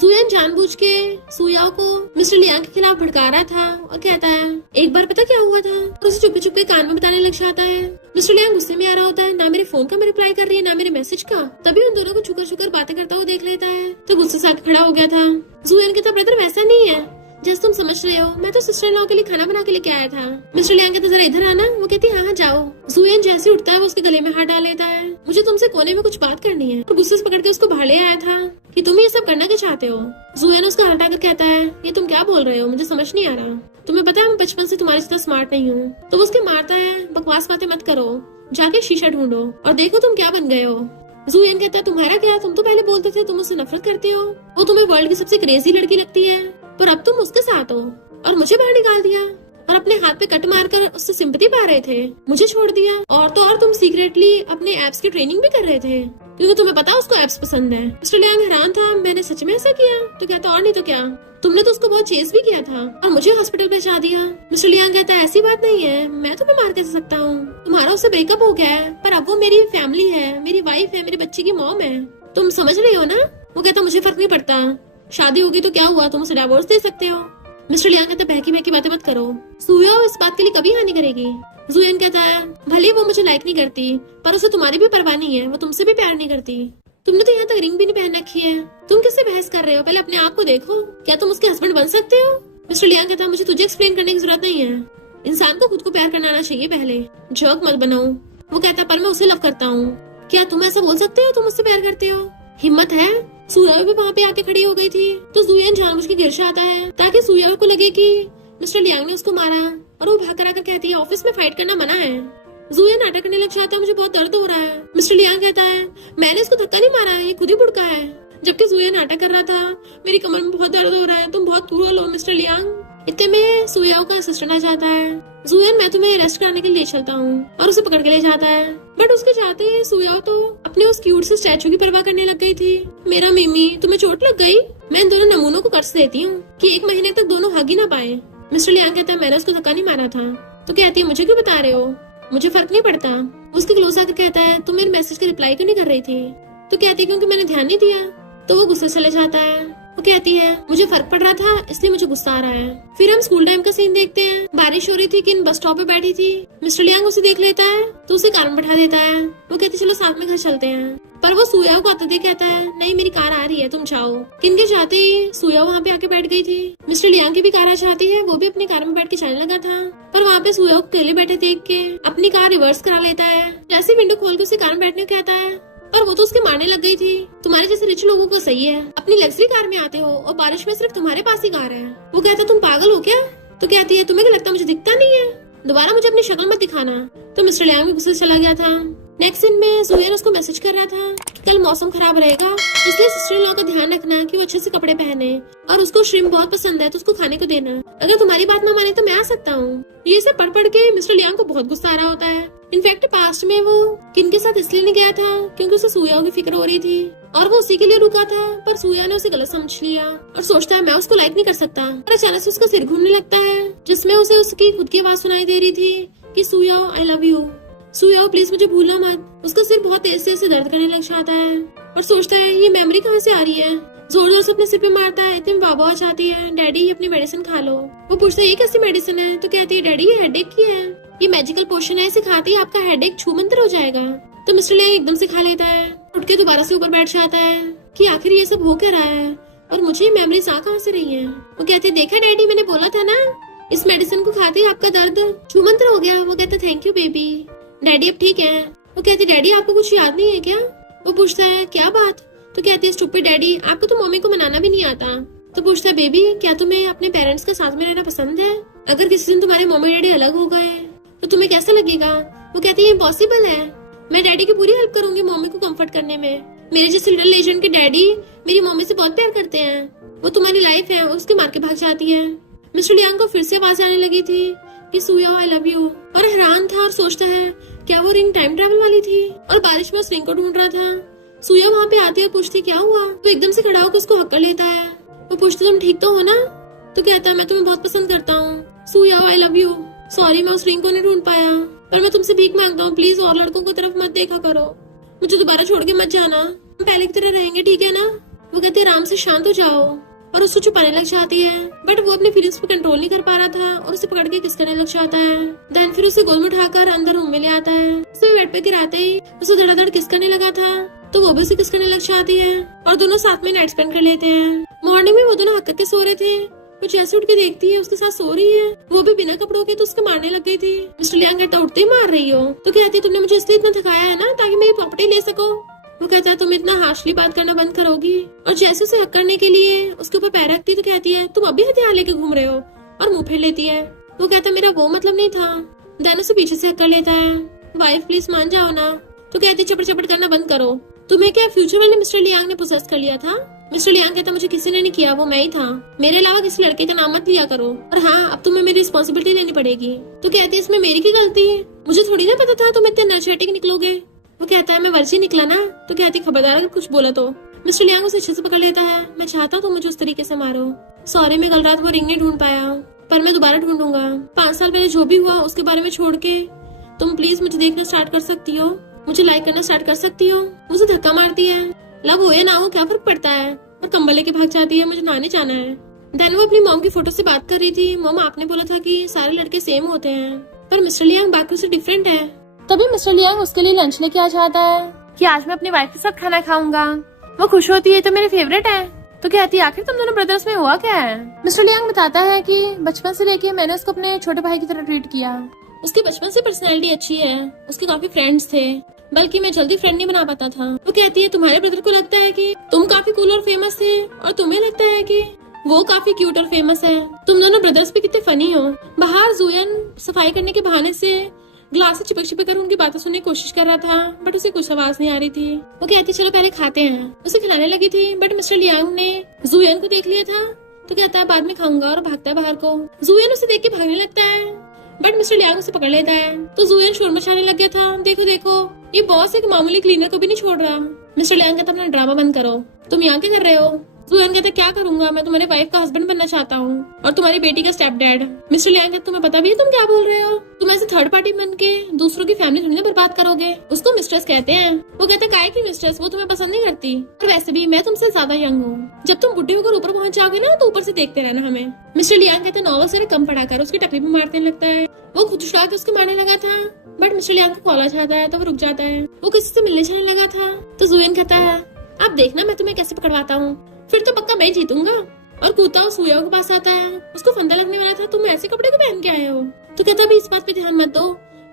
जूयन जानबूझ के सुयाओ को मिस्टर लियांग के खिलाफ भड़का रहा था, और कहता है एक बार पता क्या हुआ था, और उसे चुपके चुपके कान में बताने लग जाता है। मिस्टर लियांग गुस्से में आ रहा होता है, ना मेरे फोन का मैं रिप्लाई कर रही है, ना मेरे मैसेज का। तभी उन दोनों को छुकर छुकर बातें करता हुआ देख लेता है, तो गुस्से से खड़ा हो गया था। जूयन कहता ब्रदर वैसा नहीं है जैसे तुम समझ रहे हो, मैं तो सिस्टर इन लॉ के लिए खाना बना के लेके आया था। मिस्टर लियांग कहता जरा इधर आना। वो कहती हाँ जाओ। जूयन जैसे उठता है वो उसके गले में हाथ डाल लेता है। मुझे तुमसे कोने में कुछ बात करनी है। तो गुस्से से पकड़ के उसको बाहर ले आया था कि तुम ये सब करना क्या चाहते हो। जूयन उसका हटाकर कहता है ये तुम क्या बोल रहे हो, मुझे समझ नहीं आ रहा, तुम्हें पता है मैं बचपन से तुम्हारे जितना स्मार्ट नहीं हूँ। तो वो उसके मारता है बकवास बातें मत करो, जाके शीशा ढूंढो और देखो तुम क्या बन गए हो। जूयन कहता है तुम्हारा क्या, तुम तो पहले बोलते थे तुम उससे नफरत करते हो, वो तुम्हें वर्ल्ड की सबसे क्रेजी लड़की लगती है, पर अब तुम उसके साथ हो और मुझे बाहर निकाल दिया, और अपने हाथ पे कट मारकर उससे सिंपैथी पा रहे थे, मुझे छोड़ दिया। और तो और तुम सीक्रेटली अपने एप्स की ट्रेनिंग भी कर रहे थे, क्योंकि तुम्हें पता उसको एप्स पसंद है। मिस्टर लियांग हैरान था, मैंने सच में ऐसा किया। तो कहता और नहीं तो क्या, तुमने तो उसको बहुत चेस भी किया था और मुझे हॉस्पिटल पहुंचा दिया। मिस्टर लियांग कहता है ऐसी बात नहीं है, मैं तुम्हें मार कैसे सकता हूँ, तुम्हारा उससे ब्रेकअप हो गया है, पर अब वो मेरी फैमिली है, मेरी वाइफ है, मेरे बच्चे की मॉम है, तुम समझ रहे हो ना। वो कहता मुझे फर्क नहीं पड़ता, शादी होगी तो क्या हुआ, तुम उसे डिवोर्स दे सकते हो। मिस्टर लियांग कहता बहकी बहकी बातें मत करो, सुयो इस बात के लिए कभी हाँ नहीं करेगी। जूयन कहता है भले वो मुझे लाइक नहीं करती, पर उसे तुम्हारी भी परवाह नहीं है, वो तुमसे भी प्यार नहीं करती, तुमने तो यहाँ तक रिंग भी नहीं पहन रखी है, तुम किससे बहस कर रहे हो, पहले अपने आप को देखो, क्या तुम उसके हस्बैंड बन सकते हो। मिस्टर लियांग कहता मुझे तुझे एक्सप्लेन करने की जरूरत नहीं है, इंसान को खुद को प्यार करना आना चाहिए, पहले जर्क मत बनाओ। वो कहता पर मैं उसे लव करता हूँ। क्या तुम ऐसा बोल सकते हो, तुम उससे प्यार करते हो, हिम्मत है। सुया भी वहाँ पे आके खड़ी हो गई थी, तो जूयन जानबूझ के गिर जाता है ताकि सुया को लगे कि मिस्टर लियांग ने उसको मारा, और वो भाग कर आकर कहती है ऑफिस में फाइट करना मना है। जूयन नाटक करने लग जाता है, मुझे बहुत दर्द हो रहा है। मिस्टर लियांग कहता है मैंने इसको धक्का नहीं मारा, ये खुद ही बुड़का है, जबकि जूयन नाटक कर रहा था मेरी कमर में बहुत दर्द हो रहा है, तुम बहुत क्रूअल हो मिस्टर लियांग। इतने में सुया का असिस्टेंट आ जाता है, जूयन मैं तुम्हें अरेस्ट कराने के लिए चलता हूँ, और उसे पकड़ के ले जाता है। बट उसके जाते ही सुया तो अपने उस क्यूट से स्टैचू की परवाह करने लग गई थी। मेरा मिमी तुम्हें चोट लग गई, मैं इन दोनों नमूनों को कर्ज देती हूँ कि 1 महीने तक दोनों हग ही ना पाए। मिस्टर लियांग कहता है मैंने उसको धक्का नहीं मारा था। तो कहती है मुझे क्यों बता रहे हो, मुझे फर्क नहीं पड़ता। उसके क्लोज आकर कहता है तुम मेरे मैसेज का रिप्लाई क्यों नहीं कर रही थी। तो कहती है क्योंकि मैंने ध्यान नहीं दिया। तो वो गुस्से चले जाता है। वो कहती है मुझे फर्क पड़ रहा था इसलिए मुझे गुस्सा आ रहा है। फिर हम स्कूल टाइम का सीन देखते हैं। बारिश हो रही थी, किन बस स्टॉप पे बैठी थी। मिस्टर लियांग उसे देख लेता है तो उसे कार में बैठा देता है। वो कहती चलो साथ में घर चलते हैं। पर वो सुया को आते देख कहता है नहीं मेरी कार आ रही है तुम जाओ। किन के जाते ही सुया वहाँ पे आके बैठ गई थी। मिस्टर लियांग की भी कार आ जाती है, वो भी अपनी कार में बैठ के चलने लगा था, पर वहाँ पे सुया को अकेले बैठे देख के अपनी कार रिवर्स करा लेता है। जैसे विंडो खोल के उसे कार में बैठने को कहता है, पर वो तो उसके मारने लग गई थी। तुम्हारे जैसे रिच लोगों को सही है, अपनी लग्जरी कार में आते हो और बारिश में सिर्फ तुम्हारे पास ही कार है। वो कहता तुम पागल हो क्या? तो कहती है तुम्हें क्या लगता मुझे दिखता नहीं है, दोबारा मुझे अपनी शक्ल मत दिखाना। तो मिस्टर लियांग भी गुस्से से चला गया था। नेक्स्ट सीन में जुएन उसको मैसेज कर रहा था कि कल मौसम खराब रहेगा, इसलिए सिस्टर इन लॉ का ध्यान रखना कि वो अच्छे से कपड़े पहने, और उसको श्रिम्प बहुत पसंद है तो उसको खाने को देना। अगर तुम्हारी बात ना माने तो मैं आ सकता हूँ। ये सब पढ़ के मिस्टर लियांग को बहुत गुस्सा आ रहा होता है। इनफैक्ट पास्ट में वो किन के साथ इसलिए नहीं गया था क्योंकि उसे सुया की फिक्र हो रही थी और वो उसी के लिए रुका था, पर सुया ने उसे गलत समझ लिया और सोचता है मैं उसको लाइक नहीं कर सकता। और अचानक से उसका सिर घूमने लगता है, जिसमें उसे उसकी खुद की आवाज सुनाई दे रही थी कि सुया आई लव यू, सुया प्लीज मुझे भूलना मत। उसका सिर बहुत तेज से दर्द करने लग जाता है और सोचता है ये मेमोरी कहाँ से आ रही है। जोर जोर से अपने सिर पे मारता है, इतने बाबा आ जाती है, डैडी ये अपनी मेडिसिन खा लो। वो पूछता है ये कैसी मेडिसिन है? तो कहती है डैडी ये हेडेक की है, ये मैजिकल पोशन है, इसे खाते ही आपका हेडेक छू मंतर हो जाएगा। तो मिस्टर लियांग एकदम से खा लेता है, उठ के दोबारा से ऊपर बैठ जाता है कि आखिर ये सब हो क्या रहा है और मुझे ये मेमोरीज आ कहाँ से रही है। वो कहती है देखा डैडी मैंने बोला था ना, इस मेडिसिन को खाते ही आपका दर्द छू मंतर हो गया। वो कहते थैंक यू बेबी, डैडी अब ठीक है। वो कहती डैडी आपको कुछ याद नहीं है क्या? वो पूछता है क्या बात? तो कहती है स्टूपिड डैडी आपको तो मम्मी को मनाना भी नहीं आता। तो पूछता है बेबी क्या तुम्हें अपने पेरेंट्स के साथ में रहना पसंद है? अगर किसी दिन तुम्हारे मम्मी डैडी अलग हो गए तो तुम्हें कैसा लगेगा? वो कहती है इम्पॉसिबल है, मैं डैडी की पूरी हेल्प करूंगी मम्मी को कंफर्ट करने में। मेरे जैसे लिटिल लेजेंड के डैडी मेरी मम्मी से बहुत प्यार करते हैं, वो तुम्हारी लाइफ है। उसके मार के भाग जाती है। मिस्टर लियांग को फिर से आवाज आने लगी थी कि सुया आई लव यू, और हैरान था और सोचता है क्या वो रिंग टाइम ट्रैवल वाली थी, और बारिश में उस रिंग को ढूंढ रहा था। सुया वहाँ पे आती है और पूछती क्या हुआ? वो एकदम से खड़ा होकर उसको हक कर लेता है। वो पूछती तुम ठीक तो हो ना? तो कहता है मैं तुम्हें बहुत पसंद करता हूँ सुया आई लव यू, सॉरी मैं उस रिंग को नहीं ढूंढ पाया, पर मैं तुमसे भीख मांगता हूँ प्लीज और लड़कों की तरफ मत देखा करो, मुझे दोबारा छोड़ के मत जाना, हम पहले की तरह रहेंगे ठीक है ना? वो कहती है आराम से शांत हो जाओ, और उसको छुपाने लग जाती है। बट वो अपने फीलिंग्स पे कंट्रोल नहीं कर पा रहा था और उसे पकड़ के किस करने लग जाता है। देन फिर उसे गोद में उठाकर अंदर रूम में ले आता है। उसे बेड पे गिराते ही उसे धड़ाधड़ किस करने लगा था, तो वो भी उसे किस करने लग जाती है और दोनों साथ में नाइट स्पेंड कर लेते हैं। मॉर्निंग में वो दोनों हक करके सो रहे थे, वो जैसे उठ के देखती है उसके साथ सो रही है, वो भी बिना कपड़ों के, तो उसके मारने लग गई थी। मिस्टर लियांग कहता उठते ही मार रही हो? तो कहती तुमने मुझे इसलिए इतना थकाया है ना ताकि मेरी प्रॉपर्टी ले सको। वो कहता है तुम इतना हार्शली बात करना बंद करोगी, और जैसे उसे हक करने के लिए उसके ऊपर पैर रखती तो कहती है तुम अभी हथियार लेके घूम रहे हो, और मुंह फेर लेती है। वो कहता है मेरा वो मतलब नहीं था। देन उसे पीछे से हक कर लेता है, वाइफ प्लीज मान जाओ ना। तो कहती चपड़ चपड़ करना बंद करो, तुम्हें क्या फ्यूचर वाले मिस्टर लियांग ने पोसेस कर लिया था? मिस्टर लियांग कहता मुझे किसी ने नहीं किया, वो मैं ही था, मेरे अलावा किसी लड़के का नाम मत लिया करो, और हाँ अब तुम्हें मेरी रिस्पॉन्सिबिलिटी लेनी पड़ेगी। तो कहती है इसमें मेरी की गलती है, मुझे थोड़ी ना पता था तुम इतने एनर्जेटिक निकलोगे। वो कहता है मैं वर्जी निकला ना। तो कहती खबरदार अगर कुछ बोला तो। मिस्टर लियांग उसे अच्छे से पकड़ लेता है, मैं चाहता हूँ मुझे उस तरीके से मारो, सॉरी मैं कल रात वो रिंग नहीं ढूंढ पाया, पर मैं दोबारा ढूंढूंगा। 5 साल पहले जो भी हुआ उसके बारे में छोड़ के तुम प्लीज मुझे देखना स्टार्ट कर सकती हो, मुझे लाइक करना स्टार्ट कर सकती हो। मुझे धक्का मारती है, लव हो या ना हो क्या फर्क पड़ता है, और कंबल लेके भाग जाती है, मुझे नहाने जाना है। देन वो अपनी मॉम की फोटो से बात कर रही थी। मॉम आपने बोला था कि सारे लड़के सेम होते हैं, पर मिस्टर लियांग बाकी से डिफरेंट है। तभी मिस्टर लियांग उसके लिए लंच लेके आ जाता है कि आज मैं अपनी वाइफ के साथ खाना खाऊंगा। वो खुश होती है तो मेरे फेवरेट है। तो कहती है आखिर तुम दोनों ब्रदर्स में हुआ क्या है? मिस्टर लियांग बताता है कि बचपन से लेके मैंने उसको अपने छोटे भाई की तरह ट्रीट किया, उसकी बचपन से पर्सनैलिटी अच्छी है, उसके काफी फ्रेंड्स थे, बल्कि मैं जल्दी फ्रेंड नहीं बना पाता था। वो कहती है तुम्हारे ब्रदर को लगता है कि तुम काफी कूल और फेमस थे, और तुम्हें लगता है कि वो काफी क्यूट और फेमस है। तुम दोनों ब्रदर्स भी कितने फनी हो। बाहर जुएन सफाई करने के बहाने से ग्लास से चिपक कर उनकी बातें सुनने की कोशिश कर रहा था, बट उसे कुछ आवाज नहीं आ रही थी। वो कहती चलो पहले खाते हैं। उसे खिलाने लगी थी, बट मिस्टर लियांग ने जुएन को देख लिया था, तो कहता है बाद में खाऊंगा, और भागता है बाहर को। जुएन उसे देख के भागने लगता है, बट मिस्टर लियांग उसे पकड़ लेता है। तो जुएन शोर मचाने लग गया था, देखो देखो ये बॉस एक मामूली क्लीनर को भी नहीं छोड़ रहा। मिस्टर लियांग कहता अपना ड्रामा बंद करो, तुम यहाँ क्या कर रहे हो? जुएन कहता है क्या करूंगा, मैं तुम्हारे वाइफ का हस्बैंड बनना चाहता हूँ और तुम्हारी बेटी का स्टेप डैड। मिस्टर लियांग कहता तुम्हें पता भी है तुम क्या बोल रहे हो, तुम ऐसे थर्ड पार्टी बन के दूसरों की फैमिली थोड़ी ना बर्बाद करोगे। उसको मिस्ट्रेस कहते हैं। वो कहते हैं काय की मिस्ट्रेस, वो तुम्हें पसंद नहीं करती और वैसे भी मैं तुमसे ज्यादा यंग हूँ। जब तुम बुढ़ी होकर ऊपर पहुंच जाओगे ना तो ऊपर से देखते रहना हमें। मिस्टर लियांग कहते हैं नॉवल से कम पढ़ा कर, उसकी टकली भी मारने लगता है। वो खुद छुड़ा के उसके मारने लगा था, बट मिस्टर लियांग को कॉल आ जाता है तो वो रुक जाता है। वो किसी से मिलने जाने लगा था तो जुएन कहता है अब देखना मैं तुम्हें कैसे पकड़वाता हूँ, फिर तो पक्का मैं जीतूंगा। और कूता सुयाओ के पास आता है, उसको फंदा लगने वाला था, तुम ऐसे कपड़े क्यों पहन के आए हो। तो कहता अभी इस बात पे ध्यान मत दो,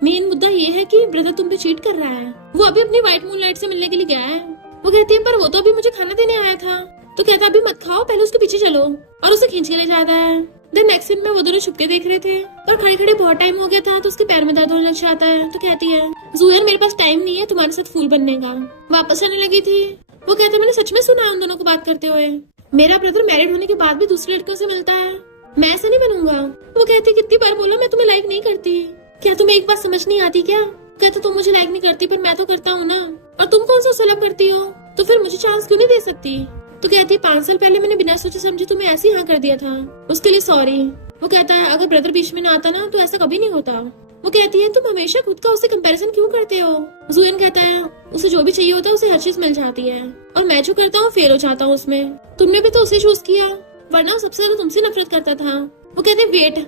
मेन मुद्दा ये है कि ब्रदर तुम पे चीट कर रहा है, वो अभी अपनी व्हाइट मूनलाइट से मिलने के लिए गया है। वो कहती है पर वो तो अभी मुझे खाना देने आया था। तो कहता अभी मत खाओ, पहले उसके पीछे चलो, और उसे खींच के ले जाता है। देन नेक्स्ट सीन में वो दोनों छुपके देख रहे थे और खड़े खड़े बहुत टाइम हो गया था तो उसके पैर में दर्द होने लग जाता है। तो कहती है जुएन मेरे पास टाइम नहीं है तुम्हारे साथ फूल बनने का। वापस आने लगी थी। वो कहता मैंने सच में सुना है उन दोनों को बात करते हुए, मेरा ब्रदर मैरिड होने के बाद भी दूसरी लड़कियों से मिलता है, मैं ऐसा नहीं बनूंगा। वो कहती कितनी बार बोलो मैं तुम्हें लाइक नहीं करती, क्या तुम्हें एक बात समझ नहीं आती क्या। कहते तुम मुझे लाइक नहीं करती पर मैं तो करता हूँ ना, और तुम कौन सा सलब करती हो, तो फिर मुझे चांस क्यों नहीं दे सकती। तो कहती 5 साल पहले मैंने बिना सोचे समझे तुम्हें ऐसे ही हाँ कर दिया था, उसके लिए सॉरी। वो कहता है अगर ब्रदर बीच में ना आता ना तो ऐसा कभी नहीं होता। वो कहती है तुम हमेशा खुद का उससे कंपैरिजन क्यों करते हो। जुएन कहता है उसे जो भी चाहिए होता है उसे हर चीज मिल जाती है और मैं जो करता हूँ फेल हो जाता हूँ उसमें, तुमने भी तो उसे चूज किया, वरना सबसे ज्यादा तुमसे नफरत करता था। वो कहते वेट,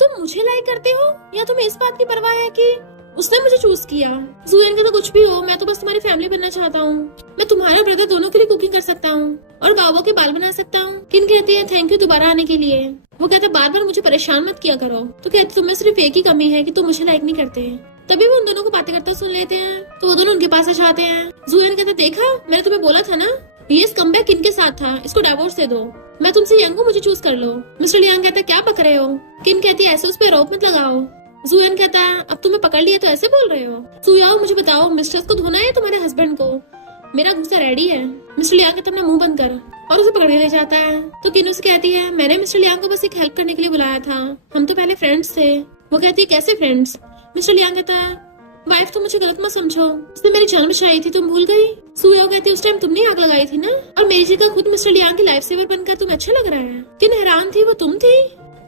तुम मुझे लाइक करते हो या तुम्हें इस बात की परवाह है कि उसने मुझे चूज किया। जुएन कहता कुछ भी हो, मैं तो बस तुम्हारी फैमिली बनना चाहता हूँ, मैं तुम्हारा ब्रदर दोनों के लिए कुकिंग कर सकता हूँ और गावों के बाल बना सकता हूँ। किन कहती है थैंक यू दोबारा आने के लिए। वो कहते बार बार मुझे परेशान मत किया करो। तो कहते तुम्हें सिर्फ एक ही कमी है कि तुम मुझे लाइक नहीं करते। तभी वो उन दोनों को बातें करता सुन लेते हैं तो वो दोनों उनके पास आ जाते हैं। जुएन कहता देखा मैंने तुम्हें बोला था ना, ये स्कम्बैग किन के साथ था, इसको डिवोर्स दे दो, मैं तुमसे यंग हूँ मुझे चूज कर लो। मिस्टर लियांग कहता क्या पक रहे हो। किन कहती है ऐसे उस पर आरोप मत लगाओ। जुएन कहता है अब तुम्हें पकड़ लिया तो ऐसे बोल रहे हो। सुयाओ मुझे बताओ मिस्ट्रेस को धोना है तुम्हारे हस्बैंड को, मेरा गुस्सा रेडी है। मिस्टर लियांग कहता अपना मुंह बंद कर और उसे पकड़ के ले जाता है। तो किन उसे कहती है मैंने मिस्टर लियांग को बस एक हेल्प करने के लिए बुलाया था, हम तो पहले फ्रेंड्स थे। वो कहती है कैसे फ्रेंड्स। मिस्टर लियांग कहता है वाइफ तो मुझे गलत मत समझो, उसने मेरी जान बचाई थी, तुम भूल गई। सुयाओ कहती है उस टाइम तुमने आग लगाई थी ना, और मेरी जगह खुद मिस्टर लियांग की लाइफ सेवर बनकर तुम्हें अच्छा लग रहा है। किन हैरान थी वो तुम थी।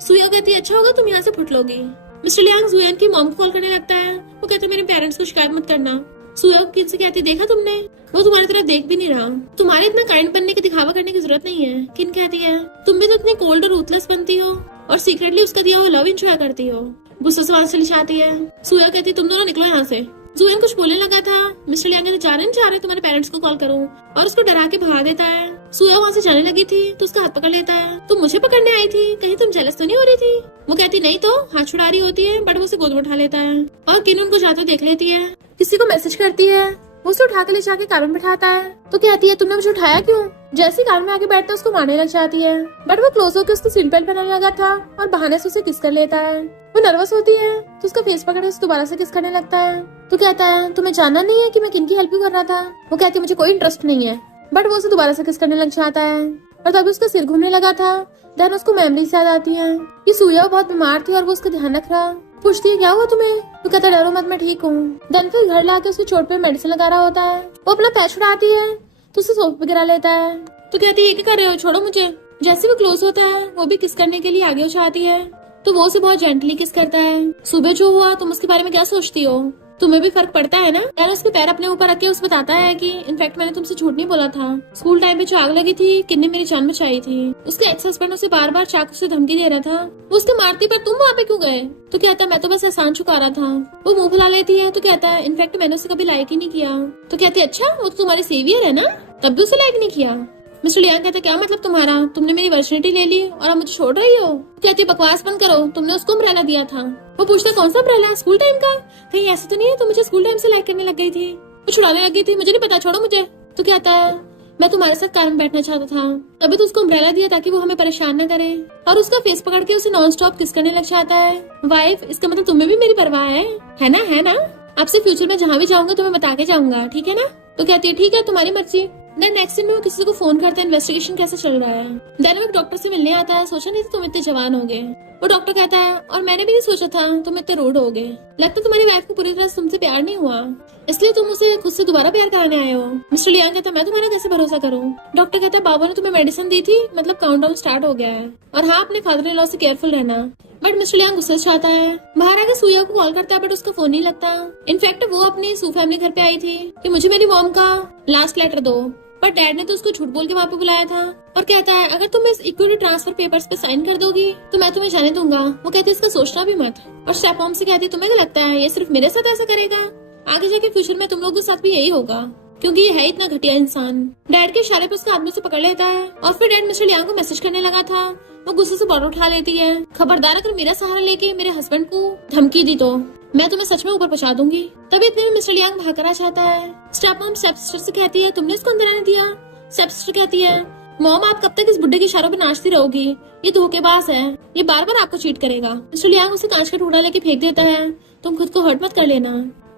सुयाओ कहती है अच्छा होगा तुम यहाँ से फुट लोगी। मिस्टर लियांग जुएन की मॉम को कॉल करने लगता है। वो कहते मेरे पेरेंट्स को शिकायत मत करना। सुयाओ किन से कहती देखा तुमने, वो तुम्हारी तरफ देख भी नहीं रहा, तुम्हारे इतना काइंड बनने की दिखावा करने की जरूरत नहीं है। किन कहती है तुम भी तो इतनी कोल्ड और रूथलेस बनती हो और सीक्रेटली उसका दिया हुआ लव एंजॉय करती हो। गुस्से से वहां चली जाती है। सुयाओ कहती तुम दोनों निकलो यहाँ से। जुएन कुछ बोलने लगा था, मिस्टर लियांग कहते जा रहे तुम्हारे पेरेंट्स को कॉल करूँ, और उसको डरा के भगा देता है। सुयाओ वहाँ से जाने लगी थी तो उसका हाथ पकड़ लेता है। तुम मुझे पकड़ने आई थी, कहीं तुम जेलस तो नहीं हो रही थी। वो कहती नहीं तो, हाथ छुड़ा रही होती है, बट वो उसे गोद में उठा लेता है और किन उनको जाते देख लेती है, किसी को मैसेज करती है। वो उसे उठा के ले जाके कार में बिठाता है। तो कहती है तुमने मुझे उठाया क्यों। जैसे कार में आके बैठता है उसको मारने लग जाती है, बट वो क्लोज होकर उसको सीट बेल्ट पहनाने लगा था और बहाने से उसे किस कर लेता है। वो नर्वस होती है तो उसका फेस पकड़ उसे दोबारा से किस करने लगता है। तो कहता है तुम्हें जानना नहीं है कि मैं किन की हेल्प क्यों कर रहा था। वो कहती है मुझे कोई इंटरेस्ट नहीं है, बट वो उसे दोबारा से किस करने लग जाता है और तभी उसका सिर घूमने लगा था। देन उसको मेमोरीज याद आती है कि सुया बहुत बीमार थी और वो उसका ध्यान रख रहा। पूछती है क्या हुआ तुम्हें। तो कहता डरो मत मैं ठीक हूँ। देन फिर घर लाके उसकी चोट पे मेडिसिन लगा रहा होता है। वो अपना पैर छुड़ाती है तो उसे सोफे पे गिरा लेता है। तो कहती है क्या कर रहे हो, छोड़ो मुझे। जैसे वो क्लोज होता है वो भी किस करने के लिए आगे हो जाती है तो वो उसे बहुत जेंटली किस करता है। सुबह जो हुआ तुम उसके बारे में क्या सोचती हो, तुम्हें भी फर्क पड़ता है ना। यार उसके पैर अपने ऊपर रख के उसे बताता है कि इनफैक्ट मैंने तुमसे झूठ नहीं बोला था, स्कूल टाइम पे जो आग लगी थी किन्ने मेरी जान बचाई थी। उसके एक्स हस्बैंड उसे बार बार चाकू से धमकी दे रहा था, वो उसके मारती पर तुम वहाँ पे क्यों गए। तो कहता मैं तो बस एहसान चुका रहा था। वो मुंह फुला लेती है तो कहता है इनफैक्ट मैंने उसे कभी लाइक ही नहीं किया। तो कहती है अच्छा वो तो तुम्हारे सेवियर है ना, तब भी उसे लाइक नहीं किया। मिस्टर लियांग कहता क्या मतलब तुम्हारा, तुमने मेरी वर्जिनिटी ले ली और अब मुझे छोड़ रही हो। कहती बकवास बंद करो, तुमने उसको अम्ब्रेला दिया था। वो पूछता कौन सा अम्ब्रेला, स्कूल टाइम का। कहीं ऐसा तो नहीं है तुम मुझे स्कूल टाइम से लाइक करने लग गई थी। वो छुड़ाने लगी थी, मुझे नहीं पता, छोड़ो मुझे। तो कहता है मैं तुम्हारे साथ कार में बैठना चाहता था, तभी तो उसको अम्ब्रेला दिया ताकि वो हमें परेशान न करे। और उसका फेस पकड़ के उसे नॉन स्टॉप किस करने लग जाता है। वाइफ इसका मतलब तुम्हें भी मेरी परवाह है ना, है ना। आपसे फ्यूचर में जहाँ भी जाऊंगा तुम्हें बता के जाऊंगा, ठीक है ना। तो कहती है ठीक है तुम्हारी मर्जी। देन नेक्स्ट दिन में वो किसी को फोन करता है, इन्वेस्टिगेशन कैसे चल रहा है। देन वो एक डॉक्टर से मिलने आता है, सोचा नहीं था तुम इतने जवान हो गए। वो डॉक्टर कहता है और मैंने भी नहीं सोचा था तुम इतने रूड हो गए, लगता तुम्हारी वाइफ को पूरी तरह से तुमसे प्यार नहीं हुआ। इसलिए तुम उसे खुद से दोबारा प्यार कराने आए हो। मिस्टर लियांग कहता मैं तुम्हारा कैसे भरोसा करूं। डॉक्टर कहता है बाबा ने तुम्हें मेडिसिन दी थी, मतलब काउंटडाउन स्टार्ट हो गया है, और हाँ अपने फादर इन लॉ से केयरफुल रहना। बट मिस्टर लियांग गुस्से से चाहता है। बाहर आके सुया को कॉल करता है बट उसका फोन नहीं लगता। इनफैक्ट वो अपनी सू फैमिली घर पे आई थी कि मुझे मेरी मॉम का लास्ट लेटर दो, पर डैड ने तो उसको झूठ बोल के वहाँ पे बुलाया था और कहता है अगर तुम इस इक्विटी ट्रांसफर पेपर्स पे साइन कर दोगी तो मैं तुम्हें जाने दूंगा। वो कहती है इसका सोचना भी मत। और स्टेप मॉम से कहती है तुम्हें क्या लगता है ये सिर्फ मेरे साथ ऐसा करेगा, आगे जाके फ्यूचर में तुम लोगों के साथ भी यही होगा, क्योंकि ये है इतना घटिया इंसान। डैड के इशारे पे उसका आदमी से पकड़ लेता है और फिर डैड मिस्टर लियांग को मैसेज करने लगा था। वो गुस्से से बॉटल उठा लेती है, खबरदार अगर मेरा सहारा लेके मेरे हस्बैंड को धमकी दी तो मैं तुम्हें सच में ऊपर पहुंचा दूंगी। तभी इतने में मिस्टर लियांग भाग कर आ जाता है। स्टेप मॉम स्टेप सिस्टर से कहती है तुमने इसको अंदर आने दिया। स्टेप सिस्टर कहती है मॉम आप कब तक इस बुड्ढे के इशारों पे नाचती रहोगी, ये धोखेबाज है, ये बार बार आपको चीट करेगा। मिस्टर लियांग उसे कांच का टुकड़ा लेके फेंक देता है। तुम खुद को हर्ट मत कर लेना,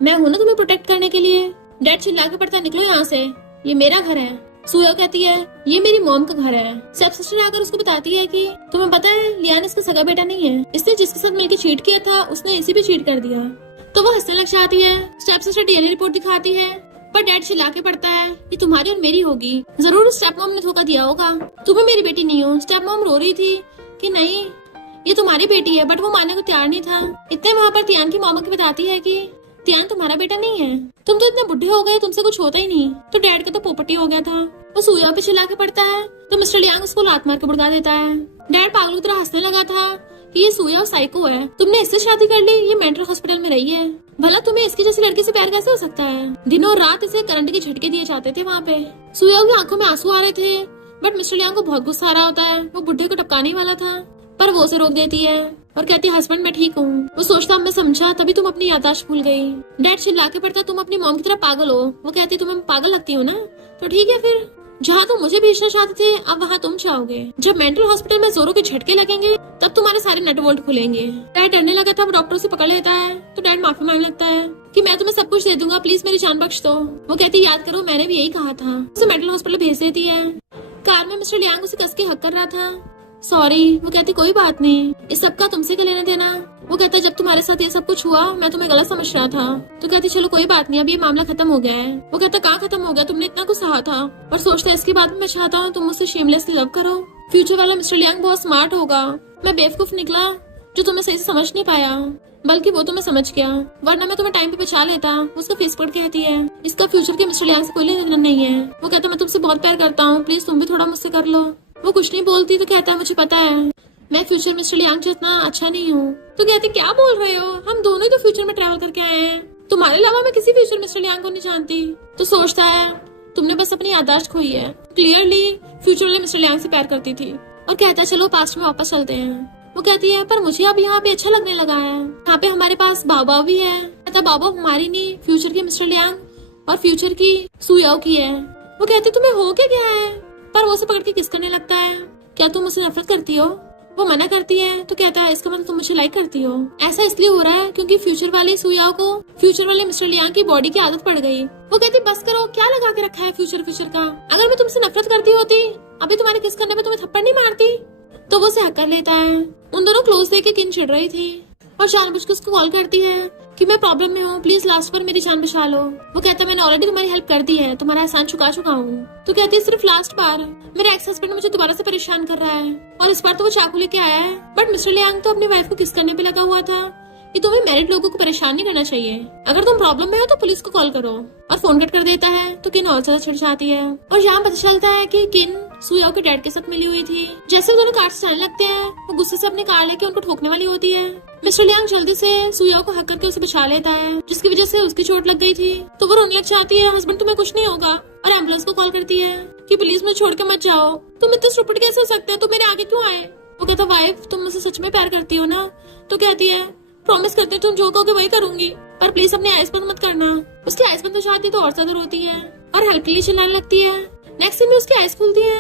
मैं हूं ना तुम्हें प्रोटेक्ट करने के लिए। डैड चिल्ला के पड़ता है निकलो यहाँ से, ये मेरा घर है। सुया कहती है ये मेरी मॉम का घर है। स्टेप सिस्टर आकर उसको बताती है कि तुम्हें पता है लियान इसका सगा बेटा नहीं है, इसने जिसके साथ मिलकर चीट किया था उसने इसी पे चीट कर दिया। तो वो हंसने लग जाती है। स्टेप सिस्टर डीएनए रिपोर्ट दिखाती है पर डैड चिल्ला के पड़ता है ये तुम्हारी और मेरी होगी, जरूर स्टेप मॉम ने धोखा दिया होगा, तुम्हें मेरी बेटी नहीं हो। स्टेप मॉम रो रही थी कि नहीं ये तुम्हारी बेटी है, बट वो मानने को तैयार नहीं था। इतने वहाँ पर तियान की मामा की बताती है कि तियान तुम्हारा बेटा नहीं है, तुम तो इतने बुढ़े हो गए तुमसे कुछ होता ही नहीं। तो डैड के तो पोपटी हो गया था। वो सुया पे चिल्ला के पड़ता है तो मिस्टर लियांग उसको लात मार के भड़का देता है। डैड पागल की तरह हंसने लगा था कि ये सुया साइको है, तुमने इससे शादी कर ली, ये मेंटल हॉस्पिटल में रही है, भला तुम्हें इसकी जैसी लड़की से प्यार कैसे हो सकता है। दिनों और रात इसे करंट के झटके दिए जाते थे वहाँ पे। सुया की आंखों में आंसू आ रहे थे बट मिस्टर लियांग को बहुत गुस्सा आ रहा होता है। वो बुढ़े को टपकाने वाला था पर वो उसे रोक देती है और कहती है हस्बैंड मैं ठीक हूँ। वो सोचता मैं समझा तभी तुम अपनी याददाश्त भूल गई। डैड चिल्ला के पड़ता तुम अपनी मॉम की तरह पागल हो। वो कहती तुम्हें पागल लगती हो ना, तो ठीक है फिर जहाँ तुम मुझे भेजना चाहते थे अब वहाँ तुम चाहोगे। जब मेंटल हॉस्पिटल में जोरों के झटके लगेंगे तब तुम्हारे सारे नट बोल्ट खुलेंगे। डैड डरने लगा था, वो डॉक्टर से पकड़ लेता है तो डैड माफी मांगने लगता है कि मैं तुम्हें सब कुछ दे दूंगा, प्लीज मेरी जान बख्श दो। वो कहती याद करो मैंने भी यही कहा था। उसे मेंटल हॉस्पिटल भेज देती है। कार में मिस्टर लियांग उसे कस के हक कर रहा था। सॉरी। वो कहती कोई बात नहीं, इस सब का तुमसे क्या लेना देना। वो कहता जब तुम्हारे साथ ये सब कुछ हुआ मैं तुम्हें गलत समझ रहा था। तो कहती चलो कोई बात नहीं, अभी ये मामला खत्म हो गया है। वो कहता कहाँ खत्म हो गया, तुमने इतना कुछ सहा था और सोचता है इसके बाद मैं चाहता हूँ तुम मुझसे शेमलेसली लव करो। फ्यूचर वाला मिस्टर लियांग बहुत स्मार्ट होगा, मैं बेवकूफ निकला जो तुम्हें सही से समझ नहीं पाया, बल्कि वो तुम्हें समझ गया, वरना मैं तुम्हें टाइम पे बचा लेता। उसका फेस पकड़ कहती है इसका फ्यूचर के मिस्टर लियांग से कोई लेना देना नहीं है। वो कहता मैं तुमसे बहुत प्यार करता हूँ, प्लीज तुम भी थोड़ा मुझसे कर लो। वो कुछ नहीं बोलती तो कहता है मुझे पता है मैं फ्यूचर मिस्टर लियांग जितना अच्छा नहीं हूँ। तो कहती क्या बोल रहे हो, हम दोनों ही तो फ्यूचर में ट्रैवल करके आए हैं, तुम्हारे अलावा मैं किसी फ्यूचर मिस्टर लियांग को नहीं जानती। तो सोचता है तुमने बस अपनी याददाश्त खोई है, क्लियरली फ्यूचर वाले मिस्टर लियांग से प्यार करती थी। और कहता है चलो पास्ट में वापस चलते हैं। वो कहती है पर मुझे अब यहाँ पे अच्छा लगने लगा है, यहाँ पे हमारे पास बाबा भी है। कहता बाबा हमारी नहीं, फ्यूचर के मिस्टर लियांग और फ्यूचर की सुयाओ की है। वो कहती तुम्हें हो क्या गया है, पर वो उसे पकड़ के किस करने लगता है। क्या तुम मुझसे नफरत करती हो। वो मना करती है तो कहता है इसका मतलब तुम मुझे लाइक करती हो। ऐसा इसलिए हो रहा है क्योंकि फ्यूचर वाले सुयाओ को फ्यूचर वाले मिस्टर लियांग की बॉडी की आदत पड़ गई। वो कहती बस करो, क्या लगा के रखा है फ्यूचर का। अगर मैं तुमसे नफरत करती होती अभी तुम्हारे किस करने पे तुम्हें थप्पड़ नहीं मारती। तो वो उसे हक कर लेता है। उन दोनों क्लोज देख के किन चिढ़ रही थी और जानबूझ के उसको कॉल करती है कि मैं प्रॉब्लम में हूँ, प्लीज लास्ट पर मेरी जान बचा लो। वो कहता है मैंने ऑलरेडी तुम्हारी हेल्प कर दी है, तुम्हारा एहसान चुका चुका हूँ। तो कहती है सिर्फ लास्ट बार, मेरे एक्स हस्बैंड मुझे दोबारा से परेशान कर रहा है और इस बार तो वो चाकू लेके आया है। बट मिस्टर लियांग तो अपनी वाइफ को किस करने पे लगा हुआ था कि तुम्हें मैरिड लोगों को परेशान नहीं करना चाहिए, अगर तुम प्रॉब्लम में हो तो पुलिस को कॉल करो। और फोन कट कर देता है तो किन और ज्यादा चिढ़ जाती है। और यहाँ पता चलता है कि किन सुयाओ के डैड के साथ मिली हुई थी। जैसे वो दोनों कार से जाने लगते हैं वो गुस्से से अपनी कार लेके उनको ठोकने वाली होती है। मिस्टर लियांग जल्दी से सुयाओ को हक करके उसे बचा लेता है, जिसकी वजह से उसकी चोट लग गई थी। तो वो रोने लग जाती है हस्बैंड तुम्हें कुछ नहीं होगा, और एम्बुलेंस को कॉल करती है कि प्लीज मुझे छोड़ के मत जाओ, तुम इतने स्टूपिड कैसे हो सकते हैं, तुम मेरे आगे क्यों आए। वो कहता वाइफ तुम मुझसे सच में प्यार करती हो ना। तो कहती है प्रॉमिस करती हूँ तुम जो कहोगे वही करूंगी, पर प्लीज अपनी आइस बंद मत करना। उसकी आइस बंद हो जाती तो और ज्यादा रोती है और हल्की चिल्लाने लगती है। नेक्स्ट सीन में उसकी आइस खुलती है।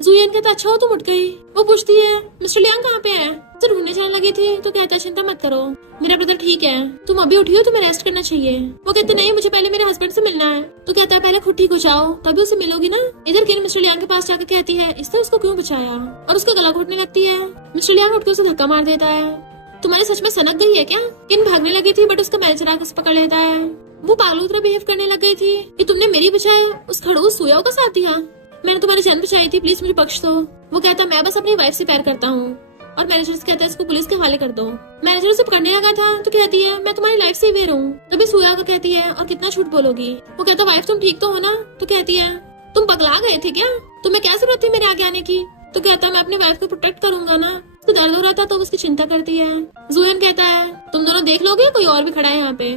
जुयन कहता अच्छा हो तुम उठ गई। वो पूछती है मिस्टर लियांग कहाँ पे है। तो ढूंढने जाने लगी थी तो कहता चिंता मत करो मेरा ब्रदर ठीक है, तुम अभी उठी हो तुम्हें रेस्ट करना चाहिए। वो कहते नहीं मुझे पहले मेरे हस्बैंड से मिलना है। तो कहता है पहले खुद ठीक हो जाओ तभी उसे मिलोगी ना। इधर किन मिस्टर लियांग के पास जाकर कहती है इसने उसको क्यों बचाया और उसका गला घोटने लगती है। मिस्टर लियांग उठ के उसे धक्का मार देता है। तुम्हारी सच में सनक गई है क्या। किन भागने लगी थी बट उसका मैनेजर आकर उसे पकड़ लेता है। वो पागलों की तरह बिहेव करने लग गई थी कि तुमने मेरी बजाय उस खड़ूस सुयाओ का साथ दिया। मैंने तुम्हारी जान बचाई थी, प्लीज मुझे बख्श दो। वो कहता मैं बस अपनी वाइफ से प्यार करता हूँ। और मैनेजर से कहता है इसको पुलिस के हवाले कर दो। मैनेजर उसे पकड़ने लगा था तो कहती है मैं तुम्हारी लाइफ से अवेयर हूँ। तभी सुयाओ को कहती है और कितना झूठ बोलोगी। वो कहता वाइफ तुम ठीक तो हो ना? तो कहती है तुम पगला गए थे क्या? तुम्हें क्या जरूरत थी मेरे आगे आने की? तो कहता मैं अपनी वाइफ को प्रोटेक्ट करूंगा ना। उसको दर्द हो रहा था तो उसकी चिंता करती है। जुयन कहता है तुम दोनों देख लोगे, कोई और भी खड़ा है यहाँ पे।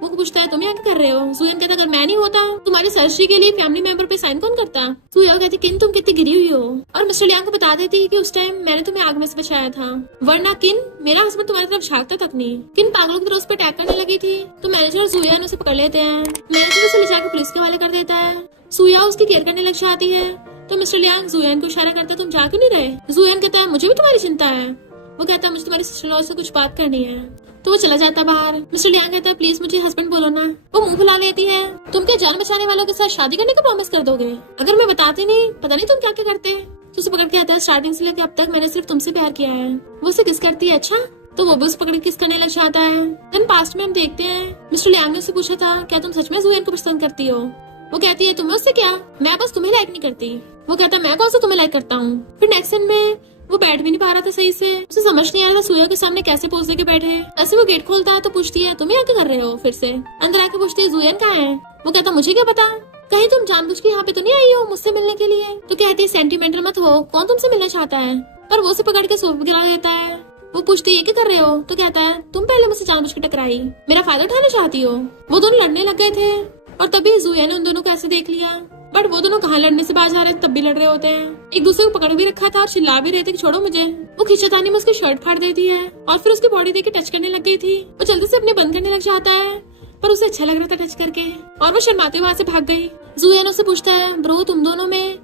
वो पूछता है तुम यहाँ क्या कर रहे हो? जुयन कहता अगर मैं नहीं होता तुम्हारी सर्जरी के लिए फैमिली मेंबर पे साइन कौन करता? सुयाओ कहती किन तुम कितनी गिरी हुई हो। और मिस्टर लियांग को बता देती कि उस टाइम मैंने तुम्हें आग में से बचाया था, वरना किन मेरा हस्बैंड तुम्हारी तरफ झांकता तक नहीं। किन पागलों की तरह उस पर अटैक करने लगी थी। तो मैनेजर और जुयन उसे पकड़ लेते हैं। मैनेजर उसे ले जाकर पुलिस के हवाले कर देता है। सुयाओ उसकी केयर करने लग जाती है। तो मिस्टर लियांग जुयन को इशारा करता तुम जा क्यों नहीं रहे? जुयन कहता है मुझे भी तुम्हारी चिंता है। वो कहता है मुझे तुम्हारी सिस्टर लॉ से कुछ बात करनी है। तो वो चला जाता बाहर। मिस्टर लियांग कहता है प्लीज मुझे हस्बैंड बोलो ना। वो मुंह फुला लेती है। तुम क्या जान बचाने वालों के साथ शादी करने का प्रॉमिस कर दोगे? अगर मैं बताती नहीं पता नहीं तुम क्या क्या करते। तो उसे पकड़ के आता है स्टार्टिंग से लेकर अब तक मैंने सिर्फ तुमसे प्यार किया है। वो उसे किस करती है। अच्छा तो वो भी उसे पकड़ के किस करने लग जाता है। देन पास्ट में हम देखते हैं मिस्टर लियांग ने उसे पूछा था क्या तुम सच में जुयन को पसंद करती हो? वो कहती है तुम्हें उससे क्या, मैं बस तुम्हें लाइक नहीं करती। वो कहता है मैं कौन सा तुम्हें लाइक करता हूँ। फिर नेक्स्ट सीन में वो बैठ भी नहीं पा रहा था सही से। उसे समझ नहीं आ रहा था सुया के सामने कैसे पोज लेके बैठे। ऐसे वो गेट खोलता है तो पूछती है तुम यहाँ क्या कर रहे हो? फिर से अंदर आके पूछती है जुयन कहाँ है? वो कहता मुझे क्या पता, कहीं तुम जानबूझ के यहाँ पे तो नहीं आई हो मुझसे मिलने के लिए? तो कहती है सेंटिमेंटल मत हो, कौन तुमसे मिलना चाहता है? पर वो उसे पकड़ के सोफे गिरा देता है। वो पूछती है क्या कर रहे हो? तो कहता है तुम पहले मुझसे जानबूझ के टकराई, मेरा फायदा उठाना चाहती हो। वो दोनों लड़ने लग गए थे और तभी जुया ने उन दोनों को ऐसे देख लिया। बट वो दोनों कहाँ लड़ने से बाज आ रहे थे, तब भी लड़ रहे होते हैं। एक दूसरे को पकड़ भी रखा था और चिल्ला भी रहे थे कि छोड़ो मुझे। वो खींचातानी में उसकी शर्ट फाड़ देती है और फिर उसकी बॉडी देके टच करने लग गई थी। वो जल्दी से अपने बंद करने लग जाता है पर उसे अच्छा लग रहा था टच करके और वो शर्माते वहां से भाग गई। जुया ने उससे पूछता है ब्रो तुम दोनों में?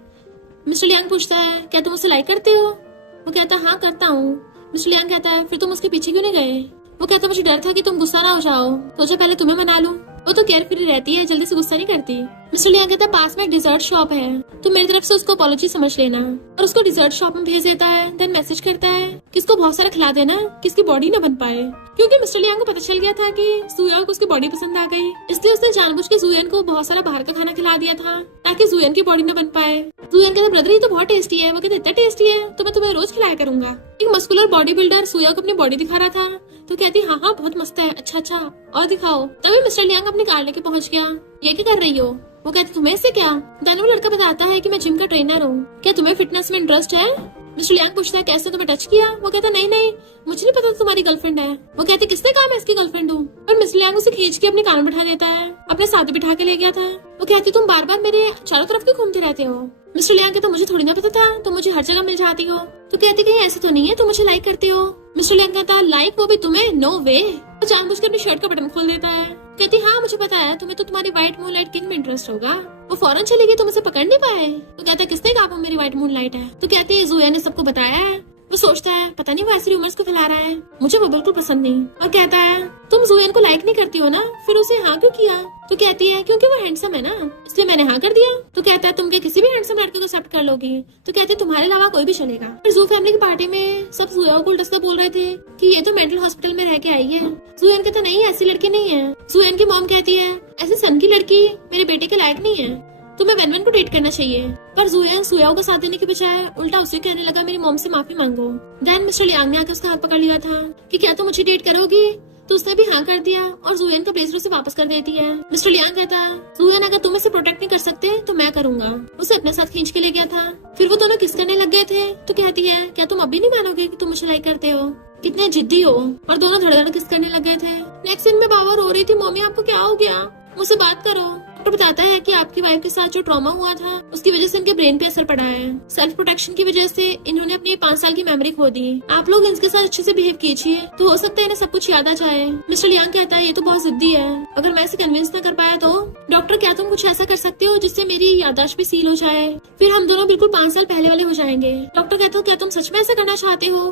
मिस्टर लियांग पूछता है क्या तुम उसे लाइक करते हो? वो कहता हाँ करता हूँ। मिस्टर लियांग कहता है फिर तुम उसके पीछे क्यों नहीं गए? वो कहता मुझे डर था कि तुम गुस्सा ना हो जाओ, सोचा पहले तुम्हें मना लूं। वो तो केयर फ्री रहती है, जल्दी से गुस्सा नहीं करती। मिस्टर लियांग कहता है पास में एक डिजर्ट शॉप है, तो मेरी तरफ से उसको अपॉलॉजी समझ लेना। और उसको डिजर्ट शॉप में भेज देता है। देन मैसेज करता है कि इसको बहुत सारा खिला देना कि इसकी बॉडी ना बन पाए, क्योंकि मिस्टर लियांग को पता चल गया था कि जुयन को उसकी बॉडी पसंद आ गई। इसलिए उसने जानबूझ के जुयन को बहुत सारा बाहर का खाना खिला दिया था ताकि जुयन की बॉडी न बन पाए। जुयन कहता ब्रदर ये तो बहुत टेस्टी है। वो कहता इतना टेस्टी है तो मैं तुम्हें रोज खिलाया करूंगा। एक मस्कुलर बॉडी बिल्डर सुया को अपनी बॉडी दिखा रहा था तो कहती हाँ हाँ बहुत मस्त है, अच्छा अच्छा और दिखाओ। तभी मिस्टर लियांग अपनी कार लेके पहुंच गया। ये क्या कर रही हो? वो कहती तुम्हें इससे क्या? देन वो लड़का बताता है कि मैं जिम का ट्रेनर हूँ, क्या तुम्हें फिटनेस में इंटरेस्ट है? मिस्टर लियांग पूछता है कैसे तुम्हें टच किया? वो कहता नहीं नहीं मुझे नहीं पता तुम्हारी गर्लफ्रेंड है। वो कहती किसने कहा मैं इसकी गर्लफ्रेंड हूँ? और मिस्टर लियांग उसे खींच के अपनी कार में बिठा देता है, अपने साथ बिठा के ले गया था। वो कहती तुम बार बार मेरे चारों तरफ क्यों घूमते रहते हो? मिस्टर लियांग कहता मुझे थोड़ी ना पता था तुम मुझे हर जगह मिल जाती हो। तो कहती कहीं ऐसा तो नहीं है तुम मुझे लाइक करते हो? मिस्टर लियांग कहता लाइक वो भी तुम्हें? नो वे। वो जानबूझ के अपनी शर्ट का बटन खोल देता है। कहती हाँ मुझे पता है तुम्हें तो तुम्हारी व्हाइट मून लाइट किंग में इंटरेस्ट होगा। वो फौरन चली गई, तुम उसे पकड़ नहीं पाए। तो कहता किसने कहा वो मेरी व्हाइट मून लाइट है? तो कहती है जुया ने सबको बताया है। वो सोचता है पता नहीं वो ऐसी रूमर्स को फैला रहा है, मुझे वो बिल्कुल पसंद नहीं। और कहता है तुम जुयन को लाइक नहीं करती हो ना, फिर उसे हाँ क्यों किया? तो कहती है क्योंकि वो हैंडसम है ना, इसलिए मैंने हाँ कर दिया। तो कहता है तुम क्या किसी भी हैंडसम लड़के को एक्सेप्ट कर लोगी? तो कहती है तुम्हारे अलावा कोई भी चलेगा। फिर जू फैमिली की पार्टी में सब जुया को उल्टा बोल रहे थे कि ये तो मेंटल हॉस्पिटल में रह के आई है। जुयन कहता नहीं ऐसी लड़की नहीं है। जुयन की मॉम कहती है ऐसी सन की लड़की मेरे बेटे के लायक नहीं है, तुम्हें वन को डेट करना चाहिए। पर जुयन सुयाओ को साथ देने के बजाय उल्टा उसे कहने लगा मेरी मॉम से माफी मांगो। देन मिस्टर लियांग ने आकर उसका हाथ पकड़ लिया था कि क्या तुम मुझे डेट करोगी? तो उसने भी हाँ कर दिया और जुयन का ब्लेजर उसे वापस कर देती है। मिस्टर लियांग कहता है जुयन अगर तुम इसे प्रोटेक्ट नहीं कर सकते तो मैं करूंगा। उसे अपने साथ खींच के ले गया था। फिर वो दोनों किस करने लग गए थे। तो कहती है क्या तुम अभी नहीं मानोगे कि तुम मुझे लाइक करते हो, कितने जिद्दी हो। और दोनों धड़धड़ किस करने लग गए थे। नेक्स्ट सीन में बाबा रो रही थी मम्मी आपको क्या हो गया, मुझसे बात करो। डॉक्टर बताता है कि आपकी वाइफ के साथ जो ट्रॉमा हुआ था उसकी वजह से इनके ब्रेन पे असर पड़ा है। सेल्फ प्रोटेक्शन की वजह से इन्होंने अपनी 5 साल की मेमोरी खो दी। आप लोग इनके साथ अच्छे से बिहेव कीजिए तो हो सकता है इन्हें सब कुछ याद आ जाए। मिस्टर लियांग कहता है ये तो बहुत जिद्दी है, अगर मैं इसे कन्विंस न कर पाया तो डॉक्टर क्या तुम कुछ ऐसा कर सकते हो जिससे मेरी याददाश्त भी सील हो जाए, फिर हम दोनों बिल्कुल 5 साल पहले वाले हो जाएंगे। डॉक्टर कहता है क्या तुम सच में ऐसा करना चाहते हो?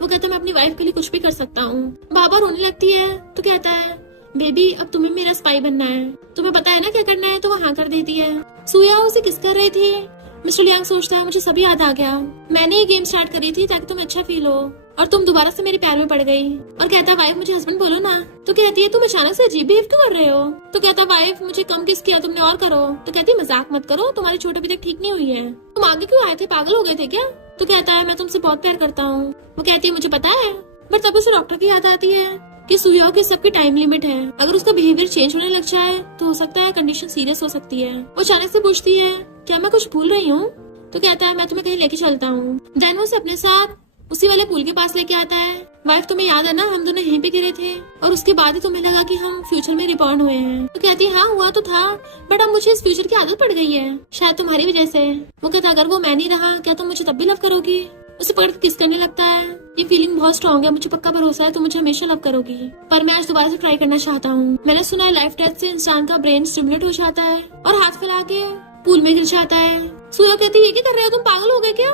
वो कहता मैं अपनी वाइफ के लिए कुछ भी कर सकता हूँ। बाबा रोने लगती है तो कहता है बेबी अब तुम्हें मेरा स्पाई बनना है, तुम्हें पता है ना क्या करना है। तो वो हाँ कर देती है। सुया उसे किस कर रही थी। मिस्टर लियांग सोचता है मुझे सभी याद आ गया, मैंने ये गेम स्टार्ट करी थी ताकि तुम्हें अच्छा फील हो और तुम दोबारा से मेरे प्यार में पड़ गई। और कहता वाइफ मुझे हस्बैंड बोलो ना। तो कहती है तुम अचानक से अजीब बिहेव क्यों कर रहे हो। तो कहता वाइफ मुझे कम किस किया तुमने और करो। तो कहती है मजाक मत करो, तुम्हारी चोट अभी तक ठीक नहीं हुई है, तुम आगे क्यों आए थे, पागल हो गए थे क्या। तो कहता है मैं तुमसे बहुत प्यार करता हूँ। वो कहती है मुझे पता है, बट तभी उसे डॉक्टर की याद आती है कि सुयों की सबकी टाइम लिमिट है, अगर उसका बिहेवियर चेंज होने लग जाए तो हो सकता है कंडीशन सीरियस हो सकती है। वो अचानक से पूछती है क्या मैं कुछ भूल रही हूँ। तो कहता है मैं तुम्हें कहीं लेके चलता हूँ। देन वो उसे अपने साथ उसी वाले पुल के पास लेके आता है। वाइफ तुम्हें याद है ना, हम दोनों यहीं पे गिरे थे और उसके बाद ही तुम्हें लगा कि हम फ्यूचर में रिबॉर्न हुए हैं। तो कहती है हाँ हुआ तो था, बट अब मुझे इस फ्यूचर की आदत पड़ गई है, शायद तुम्हारी वजह से। वो कहता अगर वो मैं नहीं रहा क्या तुम मुझे तब भी लव करोगी। उसे पकड़ के किस करने लगता है। ये फीलिंग बहुत स्ट्रॉन्ग है, मुझे पक्का भरोसा है तुम मुझे हमेशा लव करोगी, पर मैं आज दोबारा से ट्राई करना चाहता हूँ। मैंने सुना है लाइफ डेथ से इंसान का ब्रेन स्टिमुलेट हो जाता है और हाथ फैला के पूल में गिर जाता है। सूर्या कहती है ये क्या कर रहे हो, तुम पागल हो गए क्या,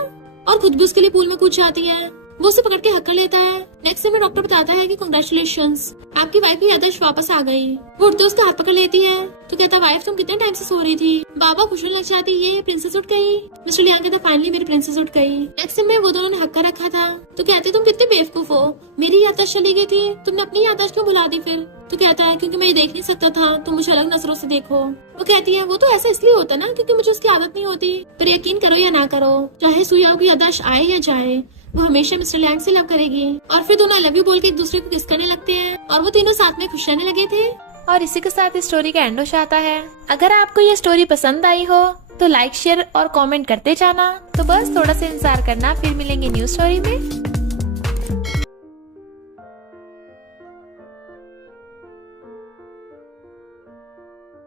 और खुद भी उसके लिए पूल में कूद जाती है। वो उसे पकड़ के हक कर लेता है। नेक्स्ट में डॉक्टर बताता है कि कांग्रेचुलेशंस, आपकी वाइफ की याददाश्त वापस आ गई। वो उठते उसका हाथ पकड़ लेती है। तो कहता वाइफ तुम कितने टाइम से सो रही थी। बाबा खुश होने लग जाती ये प्रिंसेस उठ गई। मिस्टर लियांग कहता फाइनली मेरी प्रिंसेस उठ गई। नेक्स्ट में वो दोनों ने हक कर रखा था। तो कहते तुम कितने बेवकूफ हो, मेरी याददाश्त चली गई थी, तुमने अपनी याददाश्त क्यों भुला दी फिर। तो कहता है क्योंकि मैं ये देख नहीं सकता था, तुम मुझे अलग नजरों से देखो। वो कहती है वो तो ऐसा इसलिए होता ना क्योंकि मुझे उसकी आदत नहीं होती, पर यकीन करो या ना करो, चाहे सुयाओ की याददाश्त आए या जाए, वो हमेशा मिस्टर लियांग से लव करेगी। और फिर दोनों आई लव यू बोल के एक दूसरे को किस करने लगते हैं और वो तीनों साथ में खुश रहने लगे थे। और इसी के साथ इस स्टोरी का एंड हो जाता है। अगर आपको ये स्टोरी पसंद आई हो तो लाइक शेयर और कमेंट करते जाना। तो बस थोड़ा सा इंतजार करना, फिर मिलेंगे न्यू स्टोरी में।